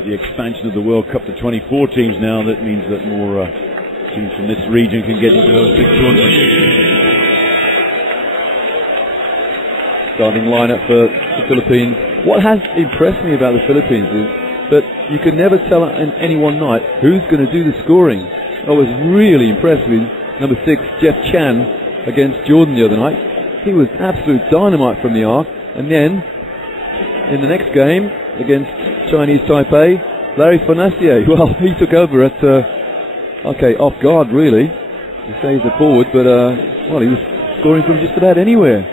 With the expansion of the World Cup to 24 teams now, that means that more teams from this region can get into those big tournaments. Starting lineup for the Philippines. What has impressed me about the Philippines is that you can never tell in any one night who's going to do the scoring. I was really impressed with number 6, Jeff Chan, against Jordan the other night. He was absolute dynamite from the arc. And then, in the next game, against Chinese Taipei, Larry Fonacier. Well, he took over at, off guard really. He stays a forward, but, he was scoring from just about anywhere.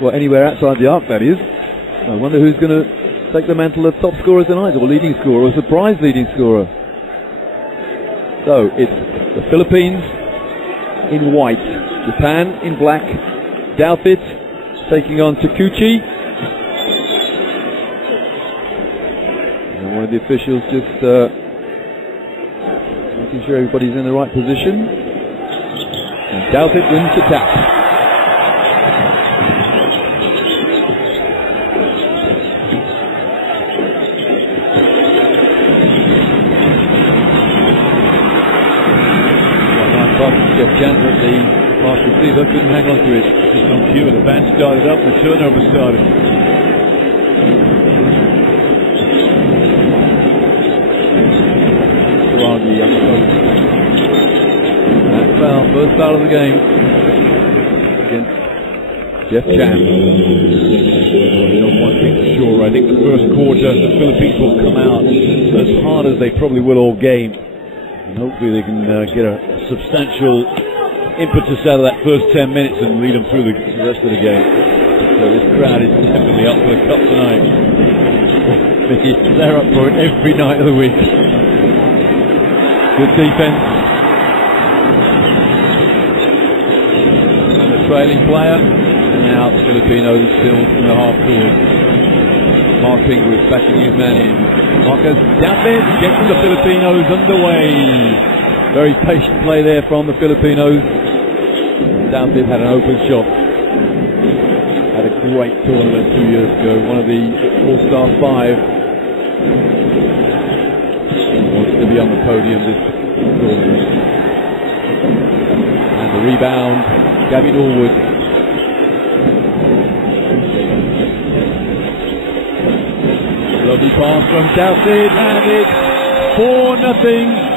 Well, anywhere outside the arc, that is. I wonder who's going to take the mantle of top scorer tonight, or leading scorer, or surprise leading scorer. So, it's the Philippines in white, Japan in black, Douthit taking on Takuchi. And one of the officials just making sure everybody's in the right position. And Douthit wins the tap. Jeff Chandler at the pass receiver couldn't hang on to it. Just on cue, the band started up, the turnover started. That foul, first foul of the game against Jeff Chan. One thing for sure, I think the first quarter the Philippines will come out as hard as they probably will all game. And hopefully they can get a substantial impetus out of that first 10 minutes and lead them through the rest of the game. So this crowd is definitely up for the cup tonight. They're up for it every night of the week. Good defense. And the trailing player. And now the Filipinos still in the half court. Mark Pingris backing his man in. Marcus Douthit gets the Filipinos underway. Very patient play there from the Filipinos. Douthit had an open shot. Had a great tournament 2 years ago. One of the All-Star 5. Wants to be on the podium this tournament. And the rebound, Gavin Allwood. Lovely pass from Douthit, and it's 4-0.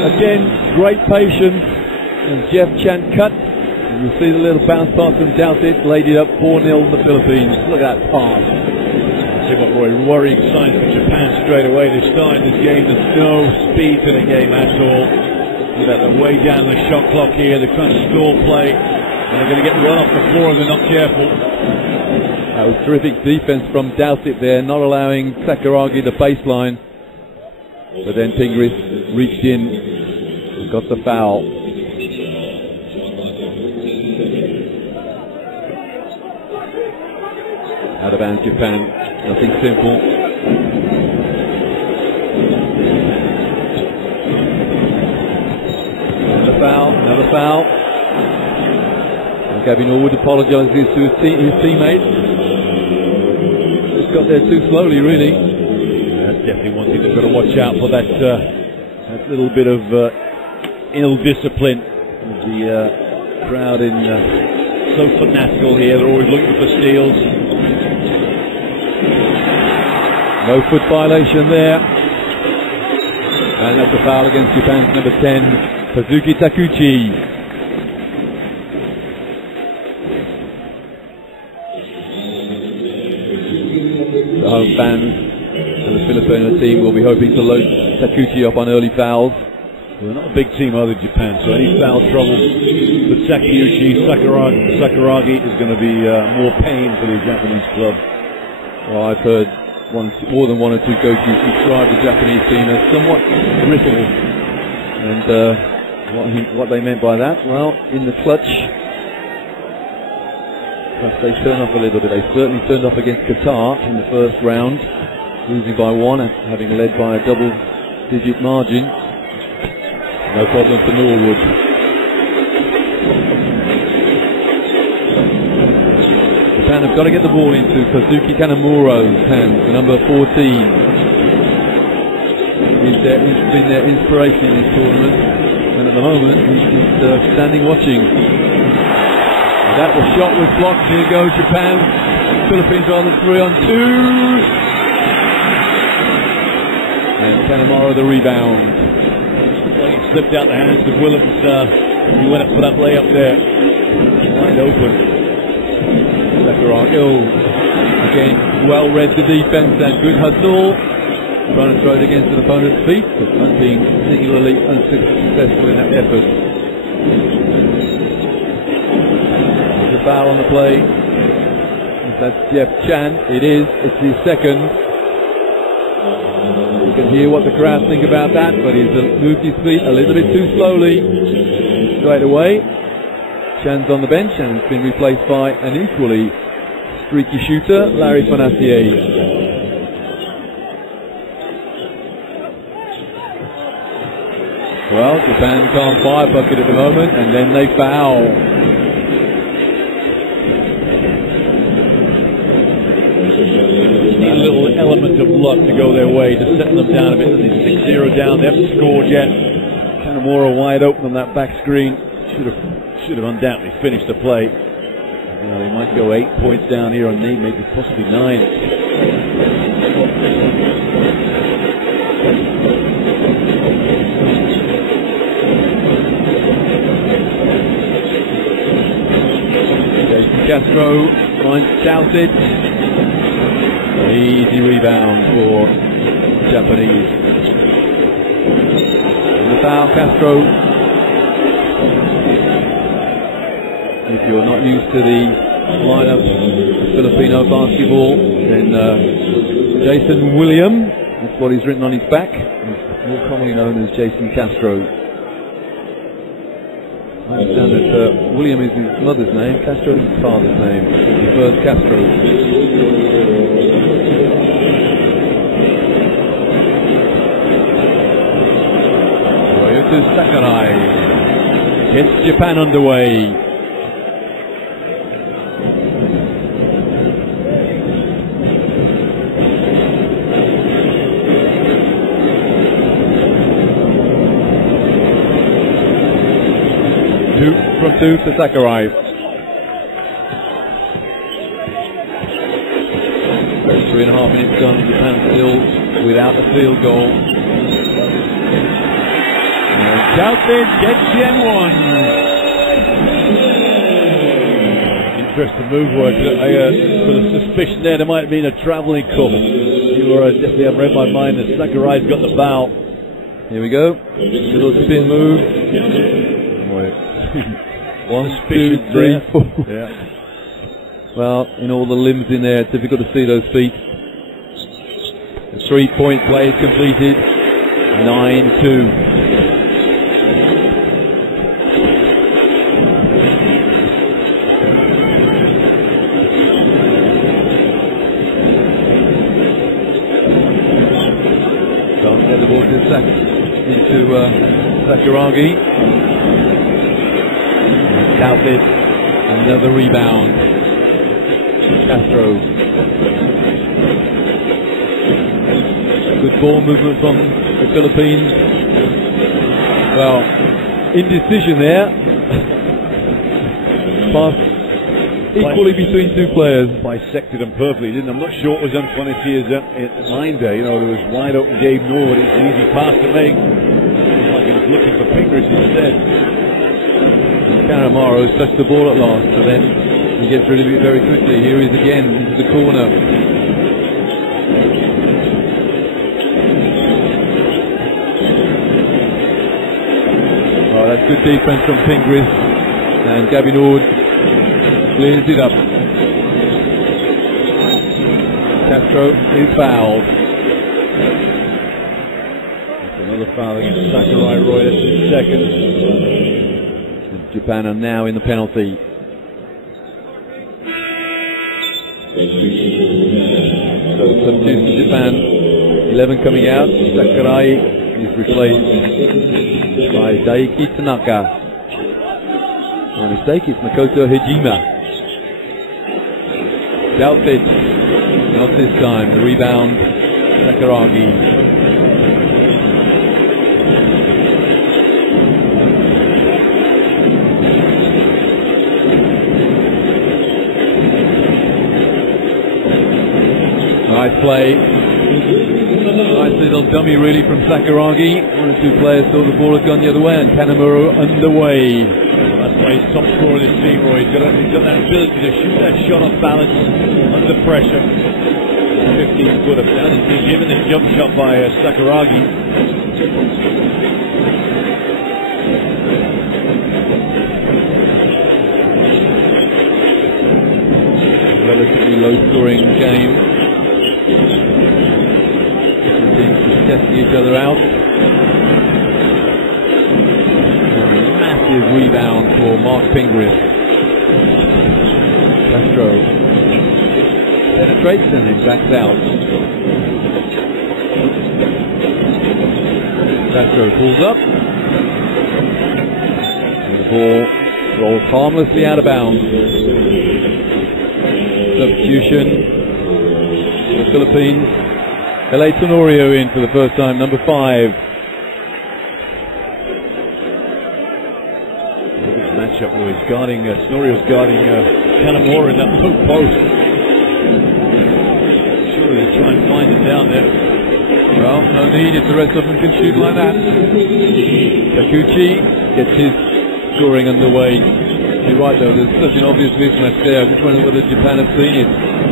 Again, great patience, and Jeff Chan cut. You'll see the little bounce pass from Douthit, laid it up 4-0 the Philippines. Look at that pass. Worrying signs for Japan straight away. They started this game, there's no speed to the game at all. They're way down the shot clock here, they're trying to stall play, and they're going to get run off the floor if they're not careful. That was terrific defense from Douthit there, not allowing Sakuragi the baseline. But then Pingris reached in and got the foul. Out of bounds Japan, nothing simple. Another foul. And Gavin Allwood apologises to his teammate. Just got there too slowly, really. That's definitely one thing they've got to watch out for, that little bit of ill discipline. The crowd in so fanatical here, they're always looking for steals. No foot violation there. And that's a foul against Japan's number 10, Kazuki Takuchi. The home fans and the Filipino team will be hoping to load Takuchi up on early fouls. Well, they're not a big team either, Japan, so any foul trouble with Sakuragi is going to be more pain for the Japanese club. Well, I've heard more than one or two coaches describe the Japanese team as somewhat brittle. And what they meant by that, well, in the clutch, perhaps they turn off a little bit. They certainly turned off against Qatar in the first round, losing by 1, having led by a double-digit margin. No problem for Norwood. Japan have got to get the ball into Kazuki Kanamuro's hands, the number 14. He's been their inspiration in this tournament, and at the moment he's just standing watching. That was shot was blocked. Here goes Japan. Philippines on the 3-on-2. And Kanemaru the rebound. It slipped out the hands of Willems. He went up for that layup there. Wide open. Sakuragi. Again, well read the defense and good hustle. Trying to throw it against an opponent's feet, but being singularly unsuccessful in that effort. There's a foul on the play. That's Jeff Chan. It is. It's his second. You can hear what the crowd think about that, but he's moved his feet a little bit too slowly. Straight away. Chan's on the bench and it's been replaced by an equally streaky shooter, Larry Fonacier. Well, Japan can't fire bucket at the moment, and then they foul. Need a little element of luck to go their way to settle them down a bit. They're 6-0 down. They haven't scored yet. Kanemaru wide open on that back screen. Should have undoubtedly finished the play. They might go 8 points down here on need, maybe possibly 9. Castro finds Chausic. Easy rebound for Japanese. And the foul, Castro. If you're not used to the lineup of Filipino basketball, then Jason William, that's what he's written on his back. He's more commonly known as Jason Castro. I understand that William is his mother's name, Castro is his father's name. He prefers Castro. Toyota Sakurai gets Japan underway. From 2 for Sakurai. 3.5 minutes gone. Japan still without a field goal. Chausic gets Gen 1. Interesting move work. For the suspicion there might have been a travelling call. You definitely have read my mind that Sakurai's got the foul. Here we go. Little spin move. 1, 2, 3, 4. Yeah. Well, in all the limbs in there, it's difficult to see those feet. The 3-point play is completed. 9-2. Don't get the ball into Sakuragi. Chausic, another rebound. Castro. Good ball movement from the Philippines. Well, indecision there. Pass equally between two players. Bisected them perfectly, didn't. I'm not sure it was Antoinette's mind there. There was wide open Gabe Norwood. It's an easy pass to make. It's like he was looking for fingers instead. Kanemaru has touched the ball at last, so then he gets rid of it very quickly. Here he is again into the corner. Oh, that's good defense from Pingris, and Gabinoud clears it up. Castro is fouled. That's another foul against Sakurai Roy. That's his second. Japan are now in the penalty. So substitutes to Japan. 11 coming out. Sakurai is replaced by Daiki Tanaka. My mistake, it's Makoto Hejima. Chausic, not this time. The rebound, Sakuragi. Nice play. Nice little dummy really from Sakuragi. One or two players thought the ball had gone the other way, and Kanemaru underway. That's why he's top scorer of this team, Roy. He's got that ability to shoot that shot off balance under pressure. 15-footer. Now he's been given this jump shot by Sakuragi. Relatively low-scoring game. Testing each other out. Massive rebound for Mark Pingris. Castro penetrates and then backs out. Castro pulls up. And the ball rolls harmlessly out of bounds. Substitution for the Philippines. L.A. Tenorio in for the first time, number 5. Look at this matchup where he's guarding, Tenorio's guarding Kanemaru in that low post. Surely they'll try and find him down there. Well, no need if the rest of them can shoot like that. Takuchi gets his scoring underway. You're right though, there's such an obvious mismatch there. I just wonder whether Japan have seen it.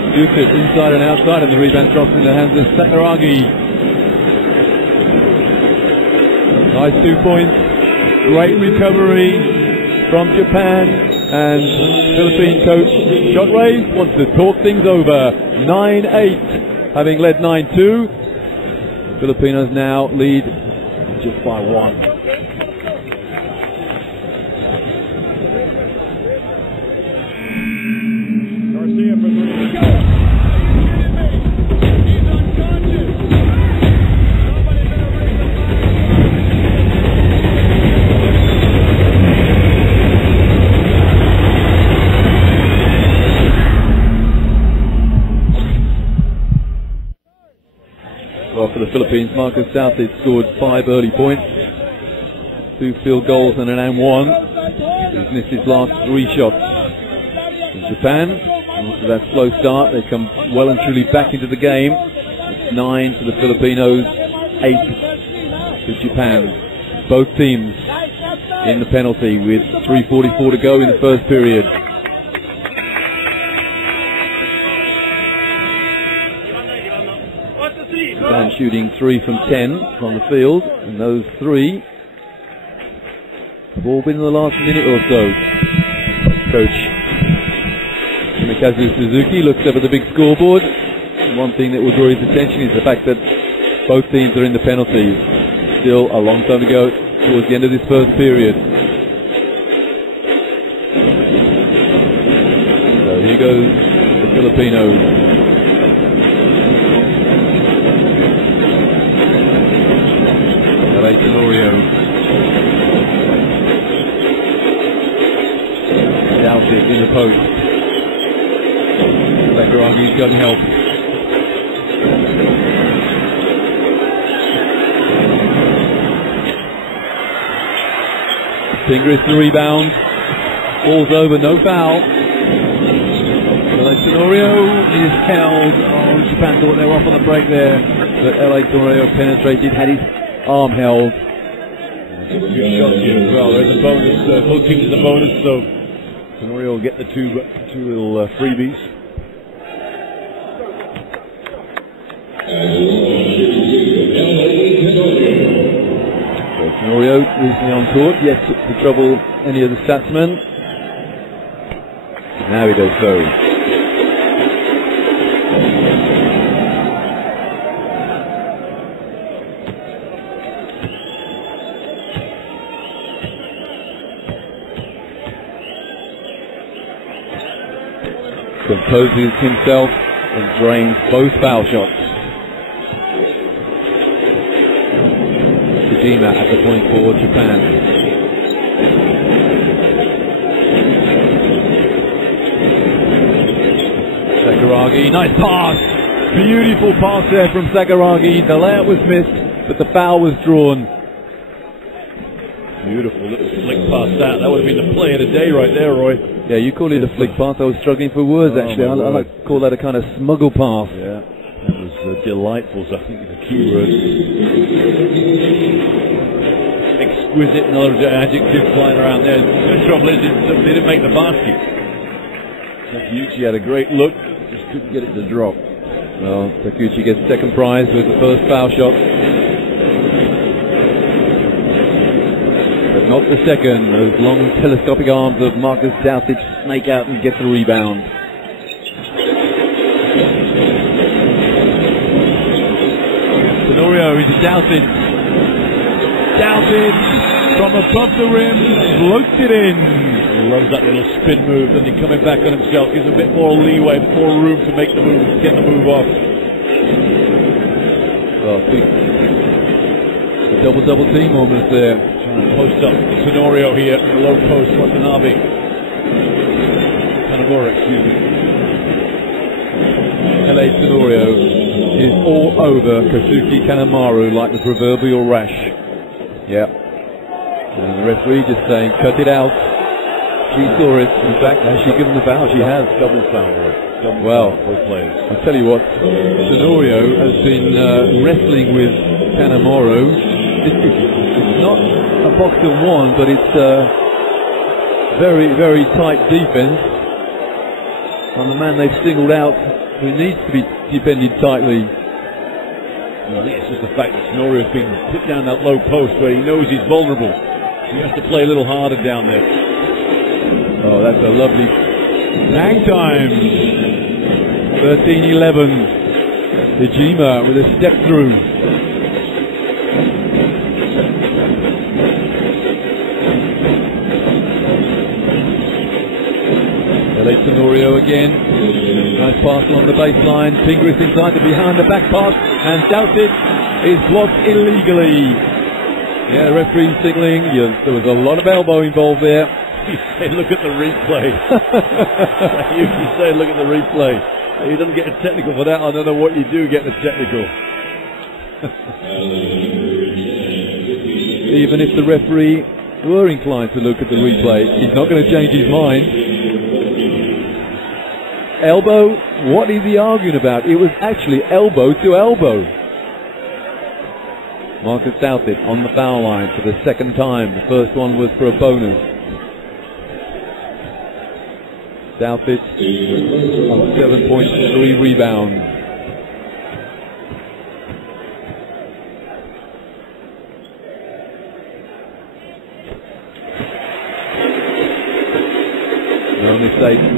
Yusuf inside and outside, and the rebound drops in the hands of Sakuragi. Nice 2 points. Great recovery from Japan, and Philippine coach Shot Rays wants to talk things over. 9-8, having led 9-2. Filipinos now lead just by 1. For the Philippines, Marcus Southey scored 5 early points, 2 field goals and an and 1. He's missed his last 3 shots. In Japan, after that slow start, they come well and truly back into the game. It's 9 to the Filipinos, 8 to Japan. Both teams in the penalty with 3:44 to go in the first period. Japan shooting 3 from 10 from the field, and those 3 have all been in the last minute or so. Coach Mikazu Suzuki looks up at the big scoreboard. One thing that will draw his attention is the fact that both teams are in the penalties. Still a long time to go towards the end of this first period. So here goes the Filipinos. L.A. Tenorio. Doubt in the post. Sakuragi's got help. Pingris the rebound. Ball's over, no foul. L.A. Tenorio is held. Oh, Japan thought they were off on the break there. But L.A. Tenorio penetrated, had his arm held. Good shots here as well. There's a bonus. Both teams in the bonus, so Tenorio will get the two little freebies. Tenorio recently on court, yet to trouble any of the statsmen. Now he does so. Composes himself and drains both foul shots. Kojima at the point for Japan. Sakuragi, nice pass! Beautiful pass there from Sakuragi. The layup was missed, but the foul was drawn. Beautiful little flick past that. That would have been the play of the day right there, Roy. Yeah, you call it a flick pass. I was struggling for words, actually. I like to call that a kind of smuggle pass. Yeah, that was delightful, I think is the key word. Exquisite, another adjective flying around there. The trouble is, they didn't make the basket. Takeuchi had a great look, just couldn't get it to drop. Well, Takeuchi gets second prize with the first foul shot. But not the second. Those long telescopic arms of Marcus Douthit snake out and get the rebound. Tenorio into Douthit. Douthit from above the rim, floats it in. He loves that little spin move, and he's coming back on himself. Gives a bit more leeway, a bit more room to make the move, get the move off. Well, a double team almost there. Trying to post up Tenorio here in the low post. Watanabe. Kanamura, excuse me. LA Tenorio is all over Kazuki Kanemaru like the proverbial rash. Yeah. And the referee just saying, cut it out. She saw it. In fact, has she given the foul? She has. Double foul. Well, both players. I'll tell you what, Tenorio has been wrestling with Kanemaru. It's not a box of one, but it's very, very tight defense on the man they've singled out, who needs to be defended tightly. I think it's just the fact that Tenorio's been put down that low post where he knows he's vulnerable. So he has to play a little harder down there. Oh, that's a lovely hang time. 13-11. Hijima with a step through. LA Tenorio again. Nice pass along the baseline. Tigris inside the behind the back pass. And Douthit is blocked illegally. Yeah, the referee signaling. There was a lot of elbow involved there. You say, look at the replay. You say, look at the replay. He doesn't get a technical for that. I don't know what you do get the technical. Even if the referee were inclined to look at the replay, he's not going to change his mind. Elbow, what is he arguing about? It was actually elbow to elbow. Marcus Douthit on the foul line for the second time. The first one was for a bonus. Douthit on 7 points, 3 rebounds. No mistakes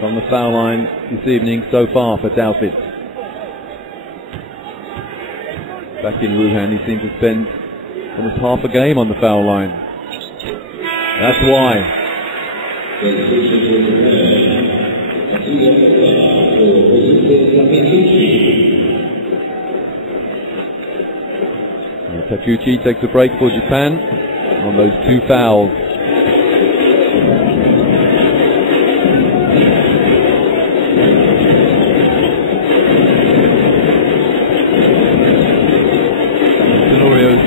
from the foul line this evening so far for Douthit. Back in Wuhan, he seemed to spend almost half a game on the foul line. That's why. Takeuchi takes a break for Japan on those 2 fouls.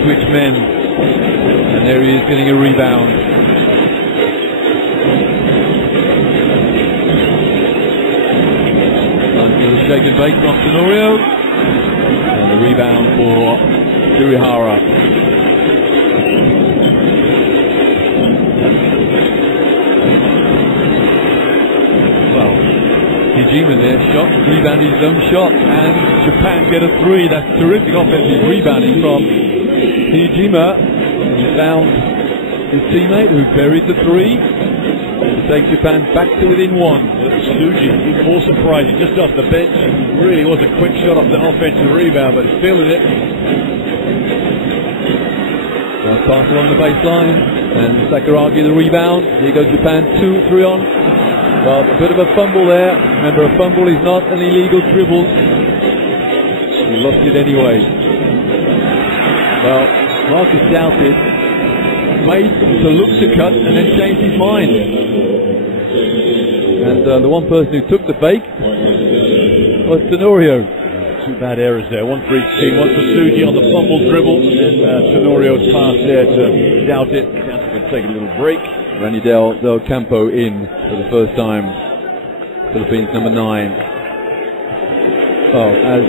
Switch men, and there he is getting a rebound. Nice little shake and bake from Tenorio, and the rebound for Kurihara. Well, Hijima there, rebounded his own shot, and Japan get a 3. That's terrific offensive rebounding from Hijima. He found his teammate who buried the 3 to take Japan back to within 1. Suji, even more surprising, just off the bench. It really was a quick shot off the offensive rebound, but he's feeling it. Nice pass along the baseline, and Sakuragi the rebound. Here goes Japan, 2-3 on. Well, a bit of a fumble there. Remember, a fumble is not an illegal dribble. He lost it anyway. Well, Marcus Douthit made to look to cut and then changed his mind. And the one person who took the fake was Tenorio. two bad errors there. One for each team. One for Suji on the fumble dribble, and Tenorio's pass there to Doubt It. Doubt It can take a little break. Randy Del Campo in for the first time. Philippines number 9. Oh, as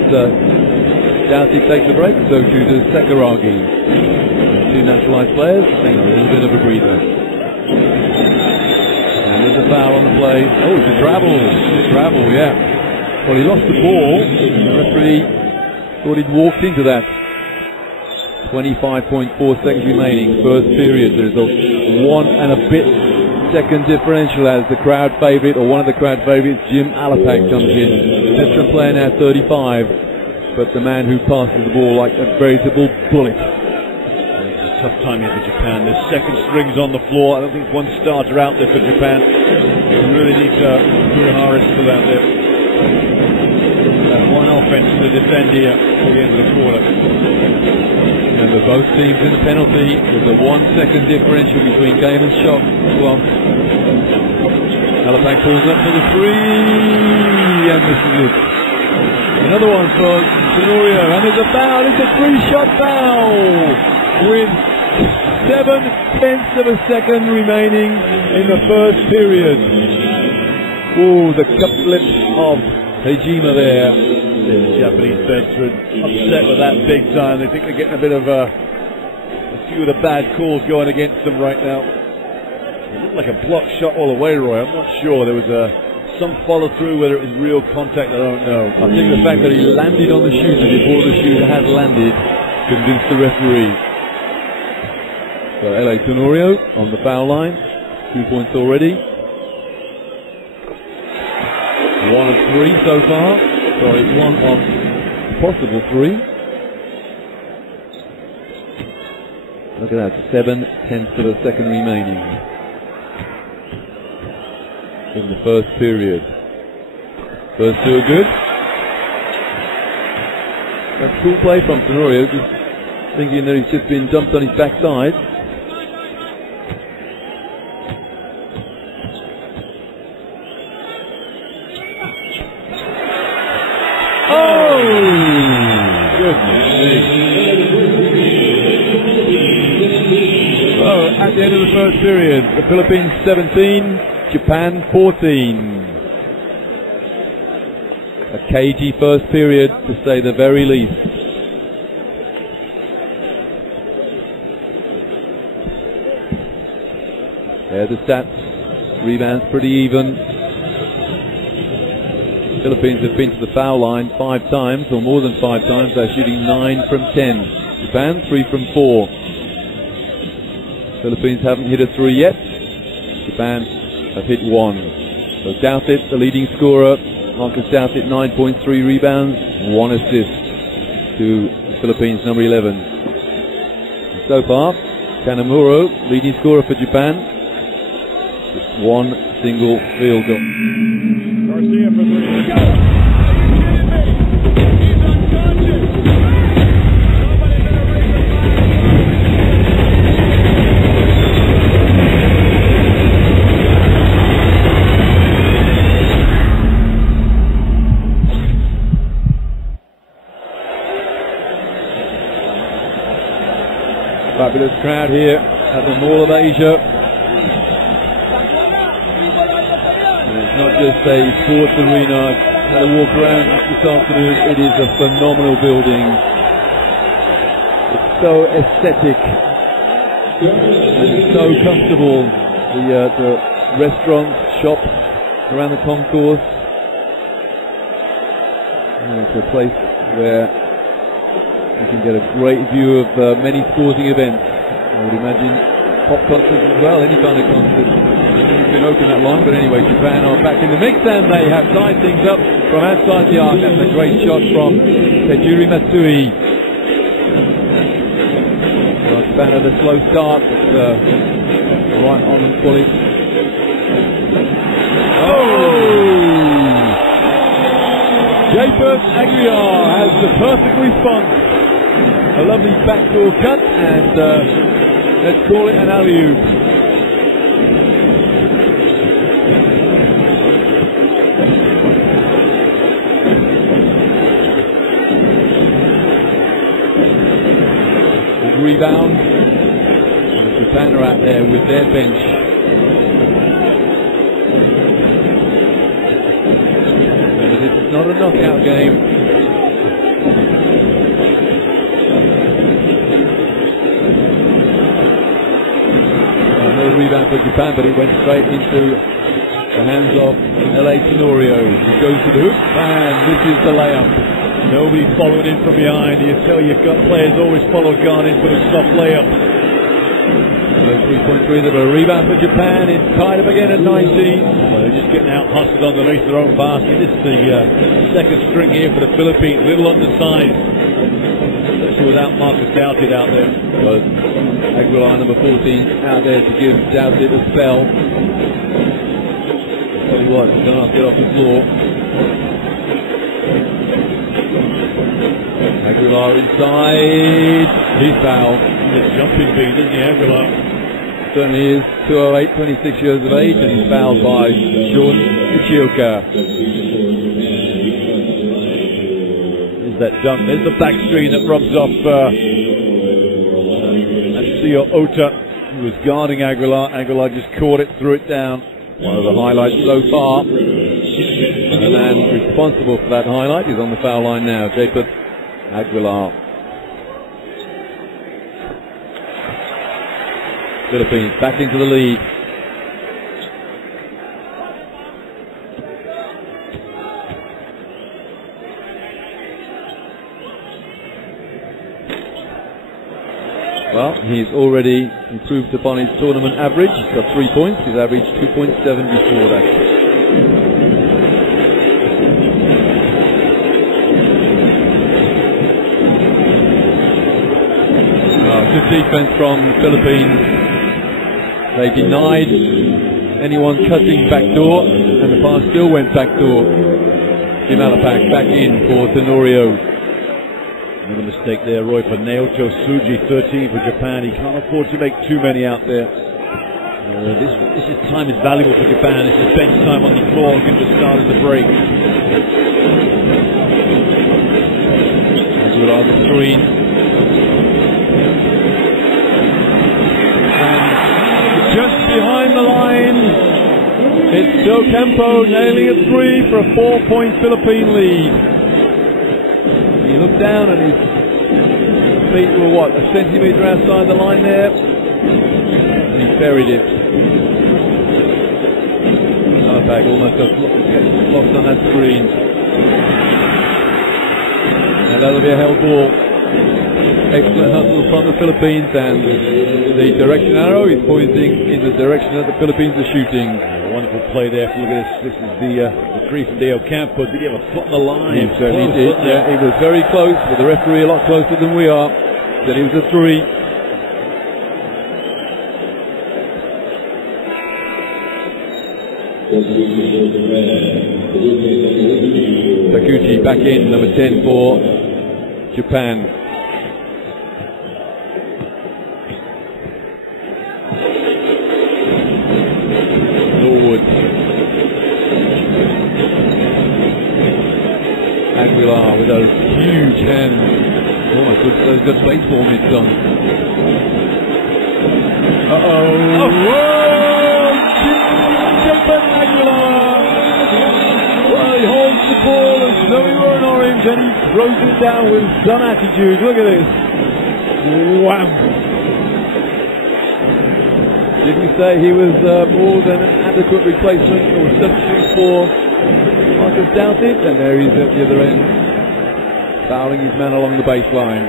Doubt It takes a break, so too does Sakuragi. Two naturalized players, taking a little bit of a breather. And there's a foul on the play. Oh, it's a travel. Travel, yeah. Well, he lost the ball. The referee thought he'd walked into that. 25.4 seconds remaining. First period. There's a 1 and a bit second differential as the crowd favourite, or one of the crowd favourites, Jim Alapak, comes in. Veteran player now, 35. But the man who passes the ball like a veritable bullet. It's a tough time here for Japan. There's second strings on the floor. I don't think one starter out there for Japan. You really need Kurihara still out there. One offense to defend here at the end of the quarter. Remember, both teams in the penalty. There's a 1 second differential between game and shot clock. Alapak pulls up for the 3, and this is it. Another one for Tenorio, and there's a foul. It's a 3-shot foul with 7/10 of a second remaining in the first period. Oh, the cutlets of Hejima there. Yeah, the Japanese veteran upset with that big time. They think they're getting a bit of a few of the bad calls going against them right now. It looked like a block shot all the way, Roy. I'm not sure. There was some follow through. Whether it was real contact, I don't know. I think the fact that he landed on the shooter before the shooter had landed convinced the referee. So LA Tenorio on the foul line. 2 points already. 1 of 3 so far. Sorry, 1 of possible 3. Look at that, 7/10 of a second remaining in the first period. First 2 are good. That's cool play from Tenorio, just thinking that he's just been dumped on his backside. At the end of the first period, the Philippines 17, Japan 14. A cagey first period, to say the very least. There the stats. Rebounds pretty even. Philippines have been to the foul line 5 times, or more than 5 times. They're shooting 9 from 10. Japan 3 from 4. Philippines haven't hit a 3 yet. Japan have hit 1. So Doubt It, the leading scorer. Marcus Doubt It, 9.3 rebounds, 1 assist to Philippines number 11. And so far, Kanamuro, leading scorer for Japan. Just 1 single field goal. Garcia for 3. Go! Fabulous crowd here at the Mall of Asia. And it's not just a sports arena. I've had a walk around this afternoon. It is a phenomenal building. It's so aesthetic and it's so comfortable. The restaurants, shops around the concourse. And it's a place where you can get a great view of many sporting events. I would imagine pop concerts as well, any kind of concert. It's been open that long, but anyway, Japan are back in the mix and they have tied things up from outside the arc. That's a great shot from Tejuri Matsui. Well, Japan had a slow start, but right on and fully. Oh! Jacob Aguiar has the perfect response. A lovely backdoor cut, and let's call it an alley-oop. Good rebound. And Japan are out there with their bench. But this is not a knockout game. Another rebound for Japan, but it went straight into the hands of LA Tenorio. He goes to the hoop, and this is the layup. Nobody following in from behind. You tell your gut players always follow guard in for the soft layup. 3.3, a rebound for Japan. It's tied up again at 19. Well, they're just getting out hustled underneath their own basket. This is the second string here for the Philippines. A little undersized, especially without Marcus Doughty out there. But Aguilar, number 14, out there to give Doughty a spell. Tell you what, he's going to have to get off the floor. Aguilar inside. He's fouled. He's a jumping beat, isn't he, Aguilar? Certainly is. 208, 26 years of age, and he's fouled by Sean Ichioka. There's that dunk. There's the back screen that rubs off Sio Ota, who was guarding Aguilar. Aguilar just caught it, threw it down. One of the highlights so far. And the man responsible for that highlight is on the foul line now, Jacob Aguilar. Philippines back into the lead. Well, he's already improved upon his tournament average. He's got 3 points. He's averaged 2.7 before that. Good defense from the Philippines. They denied anyone cutting backdoor, and the pass still went backdoor. Imalapak back in for Tenorio. Another mistake there, Roy, for Naoto Tsuji, 13 for Japan. He can't afford to make too many out there. This is time is valuable for Japan. This is bench time on the floor. Give the start of the break. Aguilar the screen. Just behind the line, it's Del Campo nailing a three for a 4-point Philippine lead. He looked down and his feet were what, a centimetre outside the line there, and he buried it. Another bag almost got lost on that screen. And that'll be a held ball. Excellent hustle from the Philippines, and the direction arrow is pointing in the direction that the Philippines are shooting. Wonderful play there. Look at this. This is the three from Del Campo. Did he have a foot on the line? He certainly did. Yeah, he was very close, but the referee a lot closer than we are. Said he was a three. Takuchi back in, number 10 for Japan. Aguilar with those huge hands. Oh my goodness, those good baseball mitts on. Uh-oh. Whoa! Japan Aguilar! Well, he holds the ball as though he were an orange, and he throws it down with some attitude. Look at this. Wham! Did we say he was more than an adequate replacement or substitute for Marcus Doughty? And there he's at the other end, fouling his man along the baseline.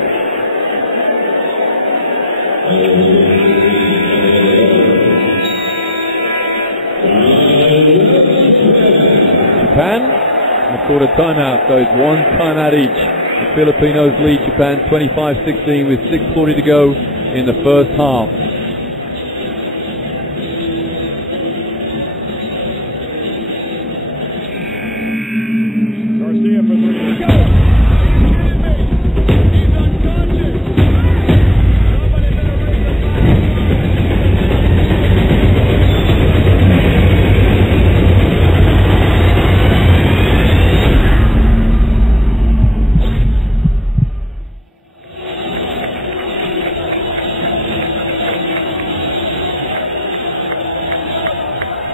Japan have called a timeout, so it's one timeout each. The Filipinos lead Japan 25-16 with 6:40 to go in the first half.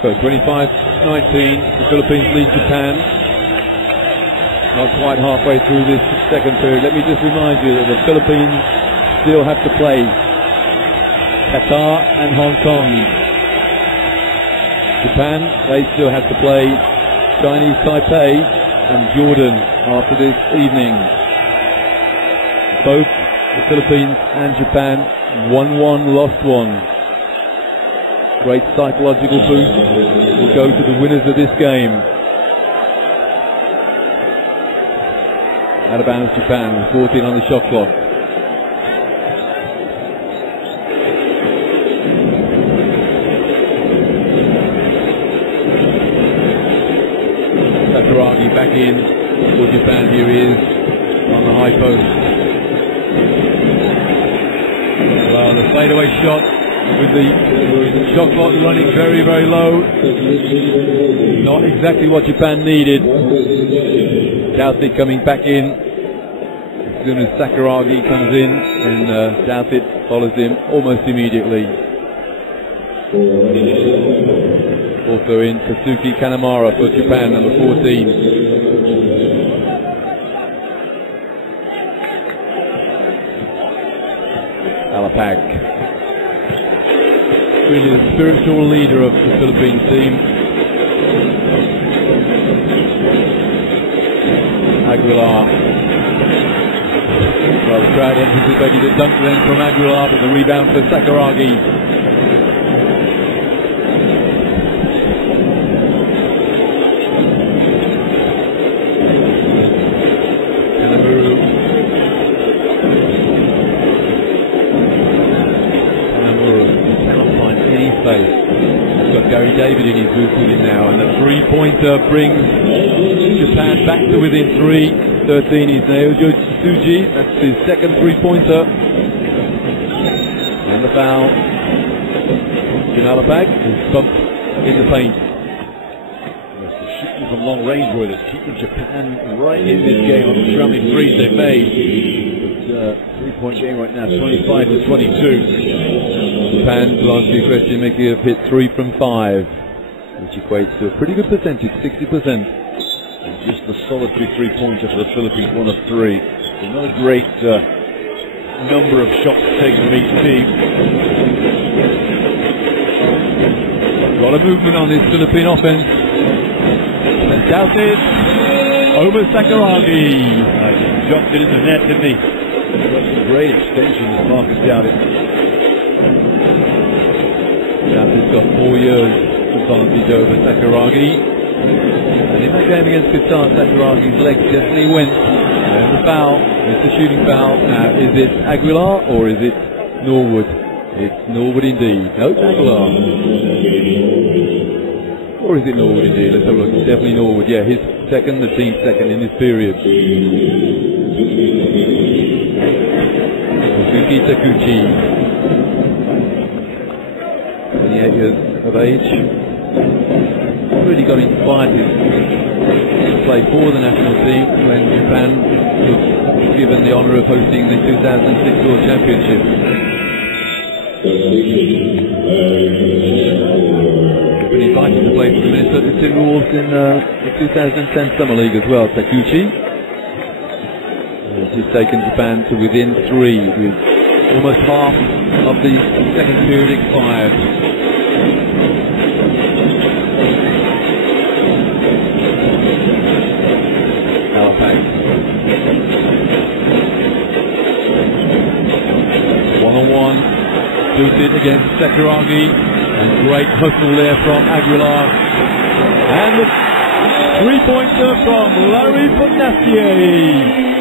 So 25-19, the Philippines lead Japan. Not quite halfway through this second period. Let me just remind you that the Philippines still have to play Qatar and Hong Kong. Japan, they still have to play Chinese Taipei and Jordan after this evening. Both the Philippines and Japan, 1-1, lost one. Great psychological boost will go to the winners of this game. Out of bounds Japan with 14 on the shot clock. Sakuragi back in for Japan. Here he is on the high post. Well, the fadeaway shot with the shot clock running very, very low. Not exactly what Japan needed. Douthit coming back in. As soon as Sakuragi comes in, and Douthit follows him almost immediately. Also in Kazuki Kanemaru for Japan, number 14. Alapag, really the spiritual leader of the Philippines team. Aguilar. Well, the crowd anticipated a dunk then from Aguilar, but the rebound for Sakuragi. Kanemaru cannot find any space. He's got Gary David in his booth with him now, and the three-pointer brings Japan back to within 3. 13 is Naojo Tsuji. That's his second three-pointer. And the foul. Alapag is bumped in the paint. Yes, the shooting from long range were that's keeping Japan right in this game on the scrumming threes they've made. But three-point game right now, 25-22. Japan, to answer your question, Mickey, have hit 3 from 5, which equates to a pretty good percentage, 60%. Just the solitary three-pointer for the Philippines, 1 of 3. So not a great number of shots taken from each team. A lot of movement on this Philippine offense. And Douthit over Sakuragi. Dropped it in the net, didn't he? Got some great extension as Marcus Douthit. Douthit's got 4 years advantage over Sakuragi. And in that game against Qatar, Sakuragi's legs definitely went. And the foul, it's a shooting foul. Now, is it Aguilar or is it Norwood? It's Norwood indeed. No, it's Aguilar. Or is it Norwood indeed? Let's have a look. It's definitely Norwood. Yeah, his second, the team's second in this period. Suzuki Takuchi, 28 years of age. Really got inspired to play for the national team when Japan was given the honour of hosting the 2006 World Championship. He's been invited to play for the Minnesota Timberwolves in the 2010 Summer League as well, Takuchi. He's taken Japan to within 3 with almost half of the second period expired. One-on-one, Douthit against Sakuragi, and great hustle there from Aguilar. And the three-pointer from Larry Fournier.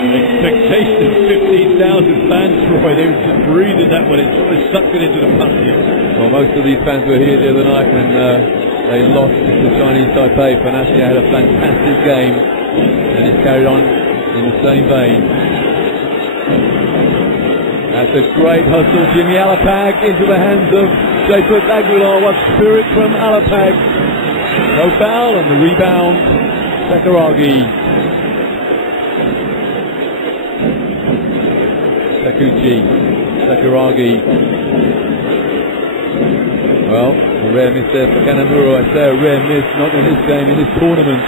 Expectation of 15,000 fans, Troy. They were just breathing that one. It sort of sucked it into the basket. Well, most of these fans were here the other night when they lost to Chinese Taipei. Fournier had a fantastic game, and it's carried on in the same vein. That's a great hustle. Jimmy Alapag into the hands of Jacob Aguilar. What spirit from Alapag. No foul, and the rebound, Sakuragi. Takuchi, Sakuragi. Well, a rare miss there for Kanamura. I say a rare miss, not in this game, in this tournament.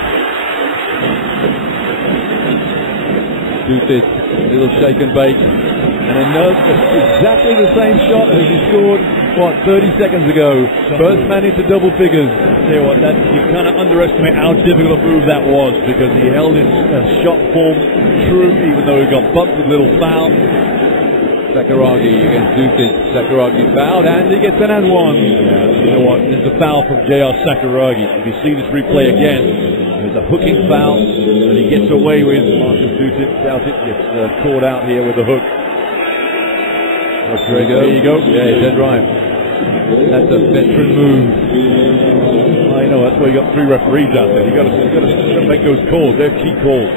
Dutic, a little shake and bake. And another, exactly the same shot as he scored, 30 seconds ago. First man into double figures. Tell you what, you kind of underestimate how difficult a move that was, because he held his shot form true, even though he got bumped with a little foul. Sakuragi against Dutic. Sakuragi fouled and he gets an and one. Yeah, you know what? There's a foul from J.R. Sakuragi. If you see this replay again, there's a hooking foul that he gets away with. Marcus Dutic gets caught out here with the hook. There you go. Yeah, he's dead right. That's a veteran move. I know, that's why you got 3 referees out there. You got to make those calls. They're key calls.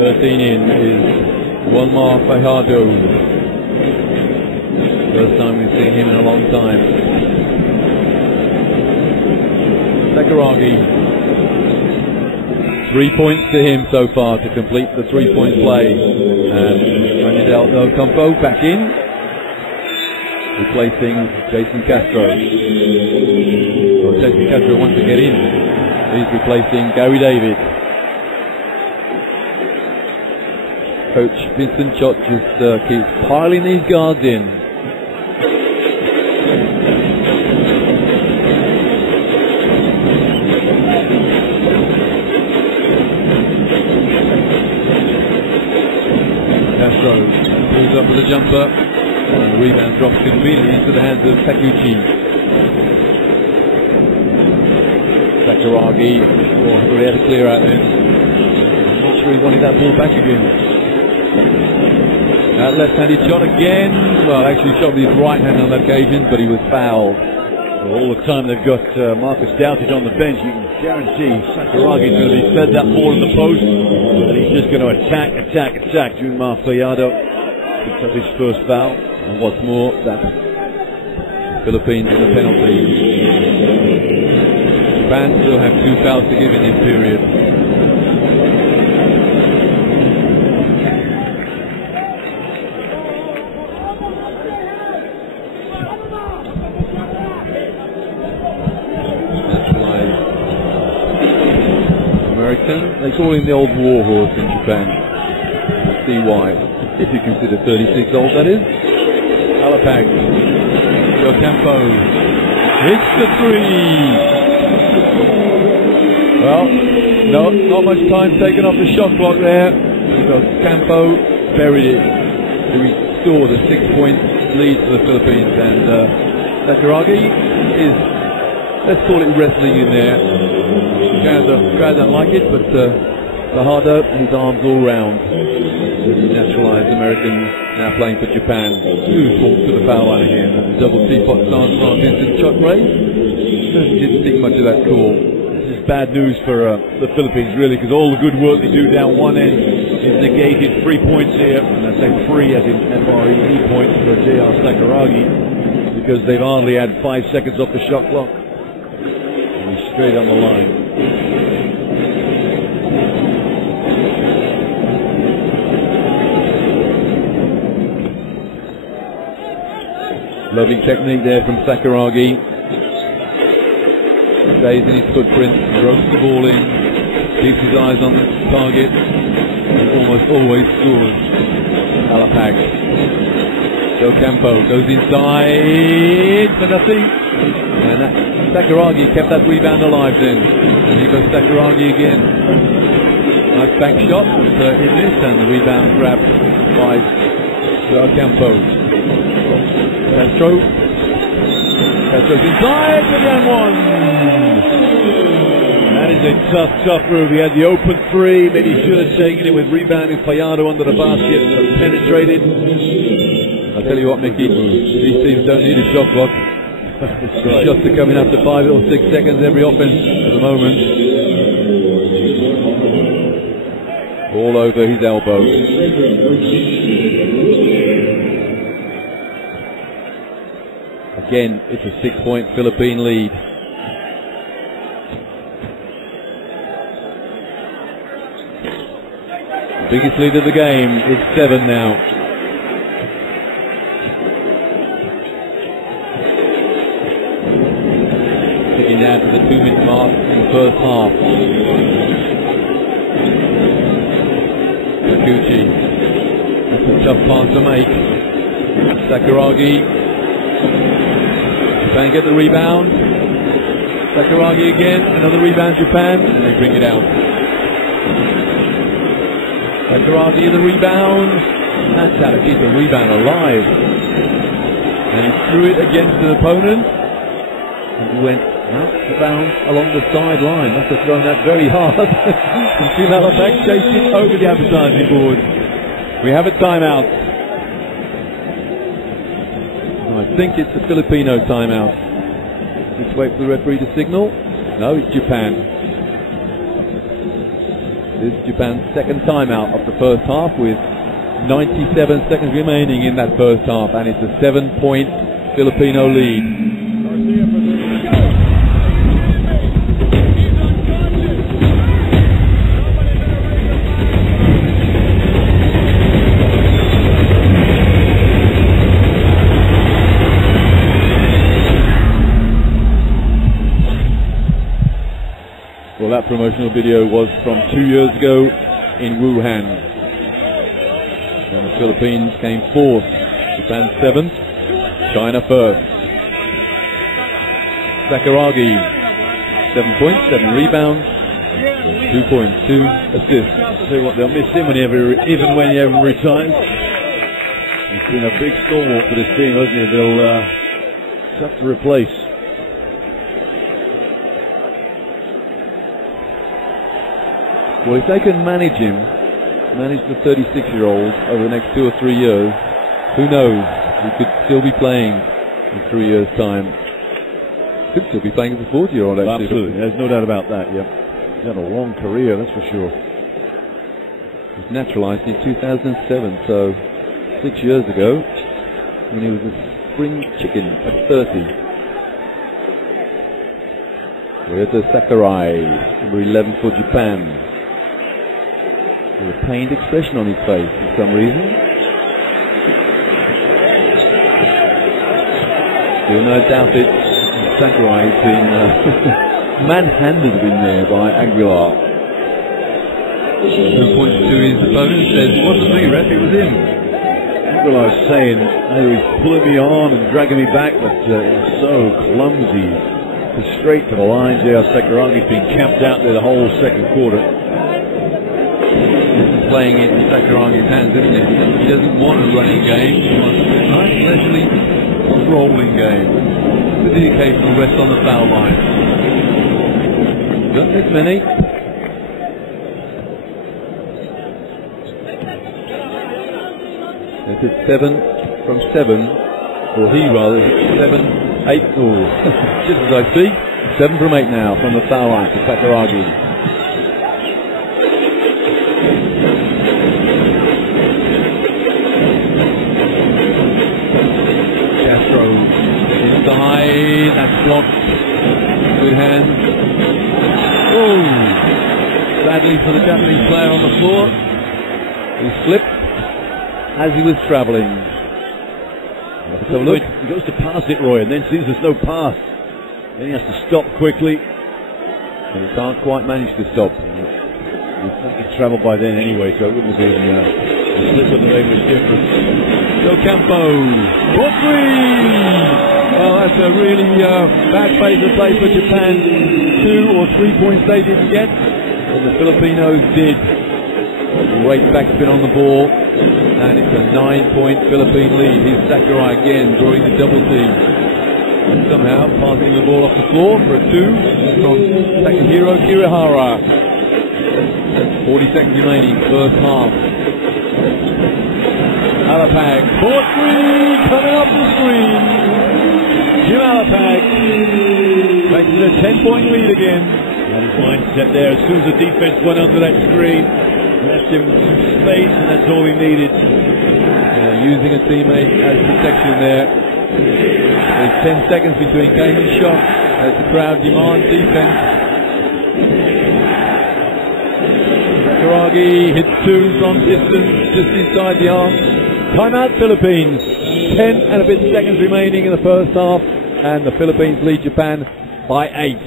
13 in is Juanmar Fajardo. First time we've seen him in a long time. Sakuragi. 3 points to him so far to complete the 3-point play. And Ranidel Del Campo back in, replacing Jason Castro. Well, Jason Castro wants to get in. He's replacing Gary David. Coach Vincent Chott just keeps piling these guards in. Castro pulls up with a jumper, and the rebound drops conveniently into the hands of Takuchi. Sakuragi, really had to clear out then. I'm not sure he wanted that ball back again. That left-handed shot again. Well, actually shot with his right hand on occasion, but he was fouled. Well, all the time they've got Marcus Doughty on the bench, you can guarantee Sakuragi's going to be fed that ball in the post, and he's just going to attack. Junmar Fajardo picks up his first foul. And what's more, that Philippines in the penalty. Japan still have 2 fouls to give in this period. They call him the old war horse in Japan. I see why. If you consider 36 old, that is. Alapag. Campo. Hits the 3. Well, no, not much time taken off the shot clock there. So Campo buried it to restore the 6-point lead for the Philippines. And Sakuragi is, let's call it wrestling in there. Crowd don't like it, but Fajardo, his arms all round. The naturalized American now playing for Japan. Who's walked to the foul line again? The double teapot stance from Vincent Chott Ray. Didn't think much of that call. This is bad news for the Philippines, really, because all the good work they do down one end is negated. 3 points here, and I say 3 as in FRE points for J.R. Sakuragi, because they've hardly had 5 seconds off the shot clock. Straight on the line. Lovely technique there from Sakuragi. Stays in his footprint, ropes the ball in, keeps his eyes on the target, and almost always scores. Alapag. Del Campo goes inside for nothing. And Sakuragi kept that rebound alive then. And here goes Sakuragi again. Nice back shot, but it missed, and the rebound grabbed by Del Campo. Castro's inside for the one. That is a tough move. He had the open 3. Maybe he should have taken it with rebounding Fajardo under the basket, so penetrated. I'll tell you what, Mickey, these teams don't need a shot clock. The shots are coming after 5 or 6 seconds every offense at the moment. All over his elbow. Again, it's a 6-point Philippine lead. The biggest lead of the game is 7 now. half. Takuchi. That's a tough pass to make. Sakuragi. Japan get the rebound. Sakuragi again. Another rebound, Japan. And they bring it out. Sakuragi the rebound. And how to keep the rebound alive. And he threw it against an opponent. And he went out of bounds along the sideline. Must have thrown that very hard. And Gilas chased it over the advertising board. We have a timeout. I think it's the Filipino timeout. Let's wait for the referee to signal. No, it's Japan. This is Japan's second timeout of the first half with 97 seconds remaining in that first half, and it's a 7-point Filipino lead. Well, that promotional video was from 2 years ago in Wuhan. And the Philippines came fourth, Japan seventh, China first. Sakuragi, 7 points, 7 rebounds, 2 points, 2 assists. I'll tell you what, they'll miss him even when he ever retires. He's been a big stalwart for this team, hasn't he? They'll have to replace. Well, if they can manage the 36-year-old over the next 2 or 3 years, who knows? He could still be playing in 3 years' time. Could still be playing as a 40-year-old, actually. Absolutely, there's no doubt about that, yeah. He's had a long career, that's for sure. He was naturalized in 2007, so 6 years ago, when he was a spring chicken at 30. Where's Sakurai, number 11 for Japan. With a pained expression on his face for some reason. Still no doubt it. Sakurai has been manhandled in there by Aguilar. Who points to his opponent and says, "It wasn't me, ref, it was him." Aguilar is saying, he's pulling me on and dragging me back, but it's so clumsy. It's straight to the line. J.R. Sakuragi's been camped out there the whole second quarter. Playing it in Sakuragi's hands, isn't it? He doesn't want a running game. He wants a nice, leisurely, rolling game. With the occasional rest on the foul line. Don't miss many. If it's 7 from 7, or he rather, 7, 8, oh, just as I speak, 7 from 8 now from the foul line for Sakuragi. That's blocked. Good hand. Oh! Sadly for the Japanese player on the floor. He slipped as he was travelling. So look, he goes to pass it, Roy, and then sees there's no pass. Then he has to stop quickly. And he can't quite manage to stop. He'd travelled by then anyway, so it wouldn't have been a slip wouldn't have made much difference. So Campo, for 3! Well, that's a really bad phase of play for Japan. 2 or 3 points they didn't get, and the Filipinos did. Great backspin on the ball, and it's a 9-point Philippine lead. Here's Sakurai again, drawing the double team. And somehow passing the ball off the floor for a 2 from Takahiro Kirihara. 40 seconds remaining, first half. Alapag, 4-3, coming off the screen. Jim Alapag makes it a 10-point lead again. Had his mindset there. As soon as the defense went under that screen, left him space, and that's all he needed. Using a teammate as protection there. There's 10 seconds between game and shot as the crowd demands defense. Sakuragi hits 2 from distance, just inside the arc. Timeout Philippines. 10 and a bit seconds remaining in the first half, and the Philippines lead Japan by 8.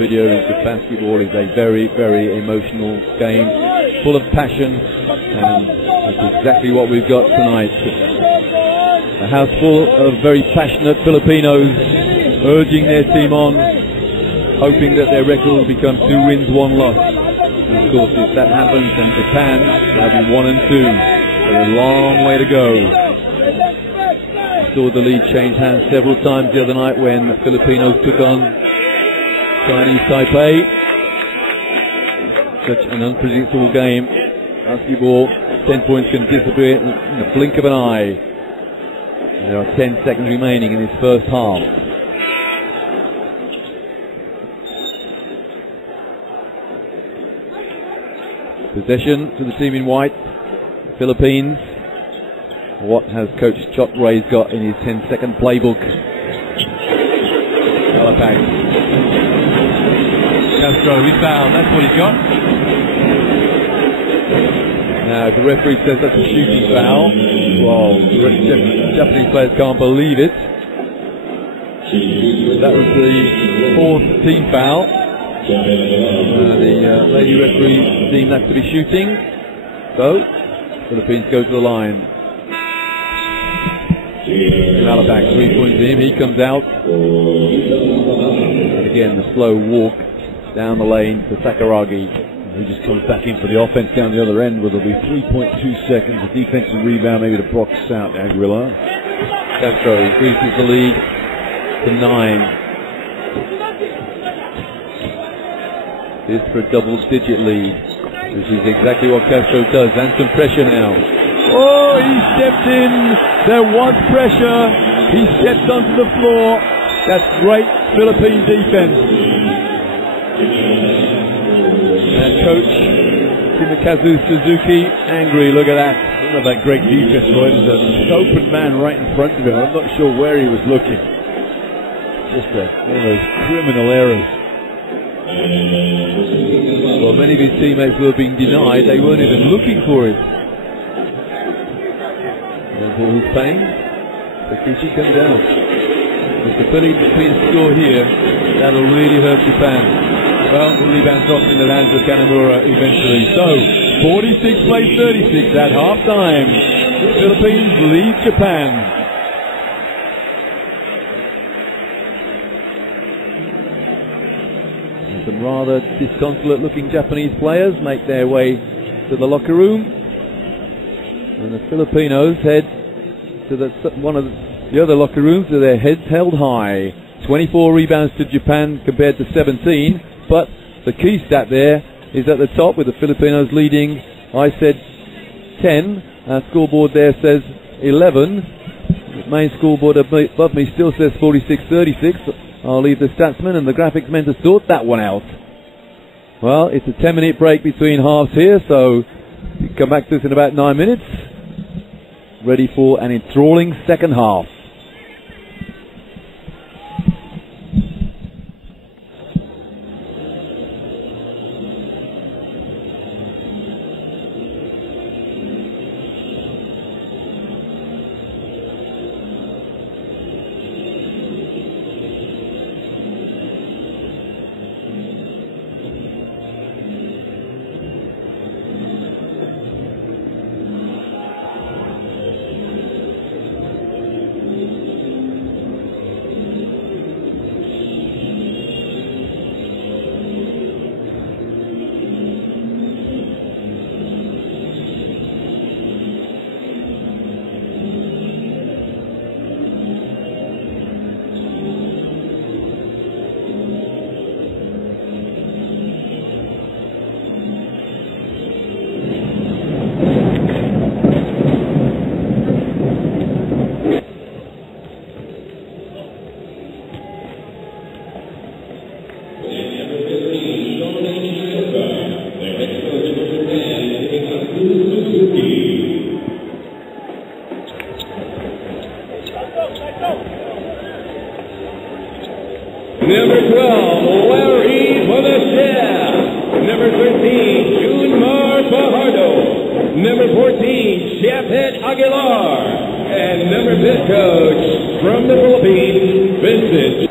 video is that basketball is a very, very emotional game, full of passion, and that's exactly what we've got tonight. A house full of very passionate Filipinos urging their team on, hoping that their record will become 2 wins, 1 loss. And of course, if that happens, then Japan will be 1 and 2. A long way to go. We saw the lead change hands several times the other night when the Filipinos took on Chinese Taipei. Such an unpredictable game. Basketball, 10 points can disappear in the blink of an eye. There are 10 seconds remaining in this first half. Possession to the team in white, Philippines. What has Coach Chot Ray's got in his 10-second playbook? Halifax. Castro, he's fouled, that's what he's got. Now, if the referee says that's a shooting foul, well, the Japanese players can't believe it. That was the 4th team foul. The lady referee deemed that to be shooting. So, Philippines go to the line. Halifax, 3 points to him, he comes out. And again, the slow walk down the lane to Sakuragi. He just comes back in for the offense down the other end, where there'll be 3.2 seconds. A defensive rebound, maybe to box out Aguilar. Castro increases the lead to 9. This for a double-digit lead, which is exactly what Castro does. And some pressure now. Oh, he stepped in. There was pressure. He stepped onto the floor. That's great Philippine defense. And coach Shimakazu Suzuki angry. Look at that. Look at that great defense, Roy. There's an open man right in front of him. I'm not sure where he was looking. Just one of those criminal errors. Well, many of his teammates were being denied. They weren't even looking for it. Who's paying? Takeshi comes out. If the Philippines score here, that'll really hurt Japan. Well, the rebound's off in the hands of Kanemura eventually. So, 46 plays 36 at half-time. The Philippines lead Japan. And some rather disconsolate-looking Japanese players make their way to the locker room. And the Filipinos head to one of the other locker rooms with their heads held high. 24 rebounds to Japan compared to 17. But the key stat there is at the top with the Filipinos leading. I said 10. Our scoreboard there says 11. The main scoreboard above me still says 46-36. I'll leave the statsman and the graphics men to sort that one out. Well, it's a 10-minute break between halves here, so you can come back to this in about 9 minutes. Ready for an enthralling second half. Number 12, Larry for the chef. Number 13, Junmar Fajardo. Number 14, Chefet Aguilar. And number 5 coach from the Philippines, Vincent.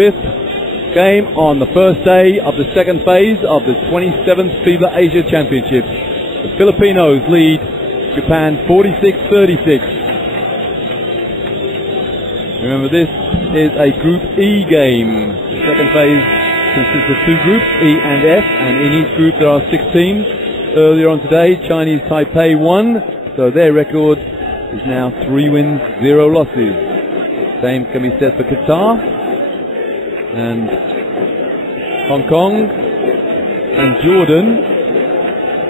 Fifth game on the first day of the second phase of the 27th FIBA Asia Championships. The Filipinos lead Japan 46-36. Remember, this is a Group E game. The second phase consists of two groups, E and F, and in each group there are 6 teams. Earlier on today, Chinese Taipei won, so their record is now 3 wins, 0 losses. Same can be said for Qatar and Hong Kong and Jordan.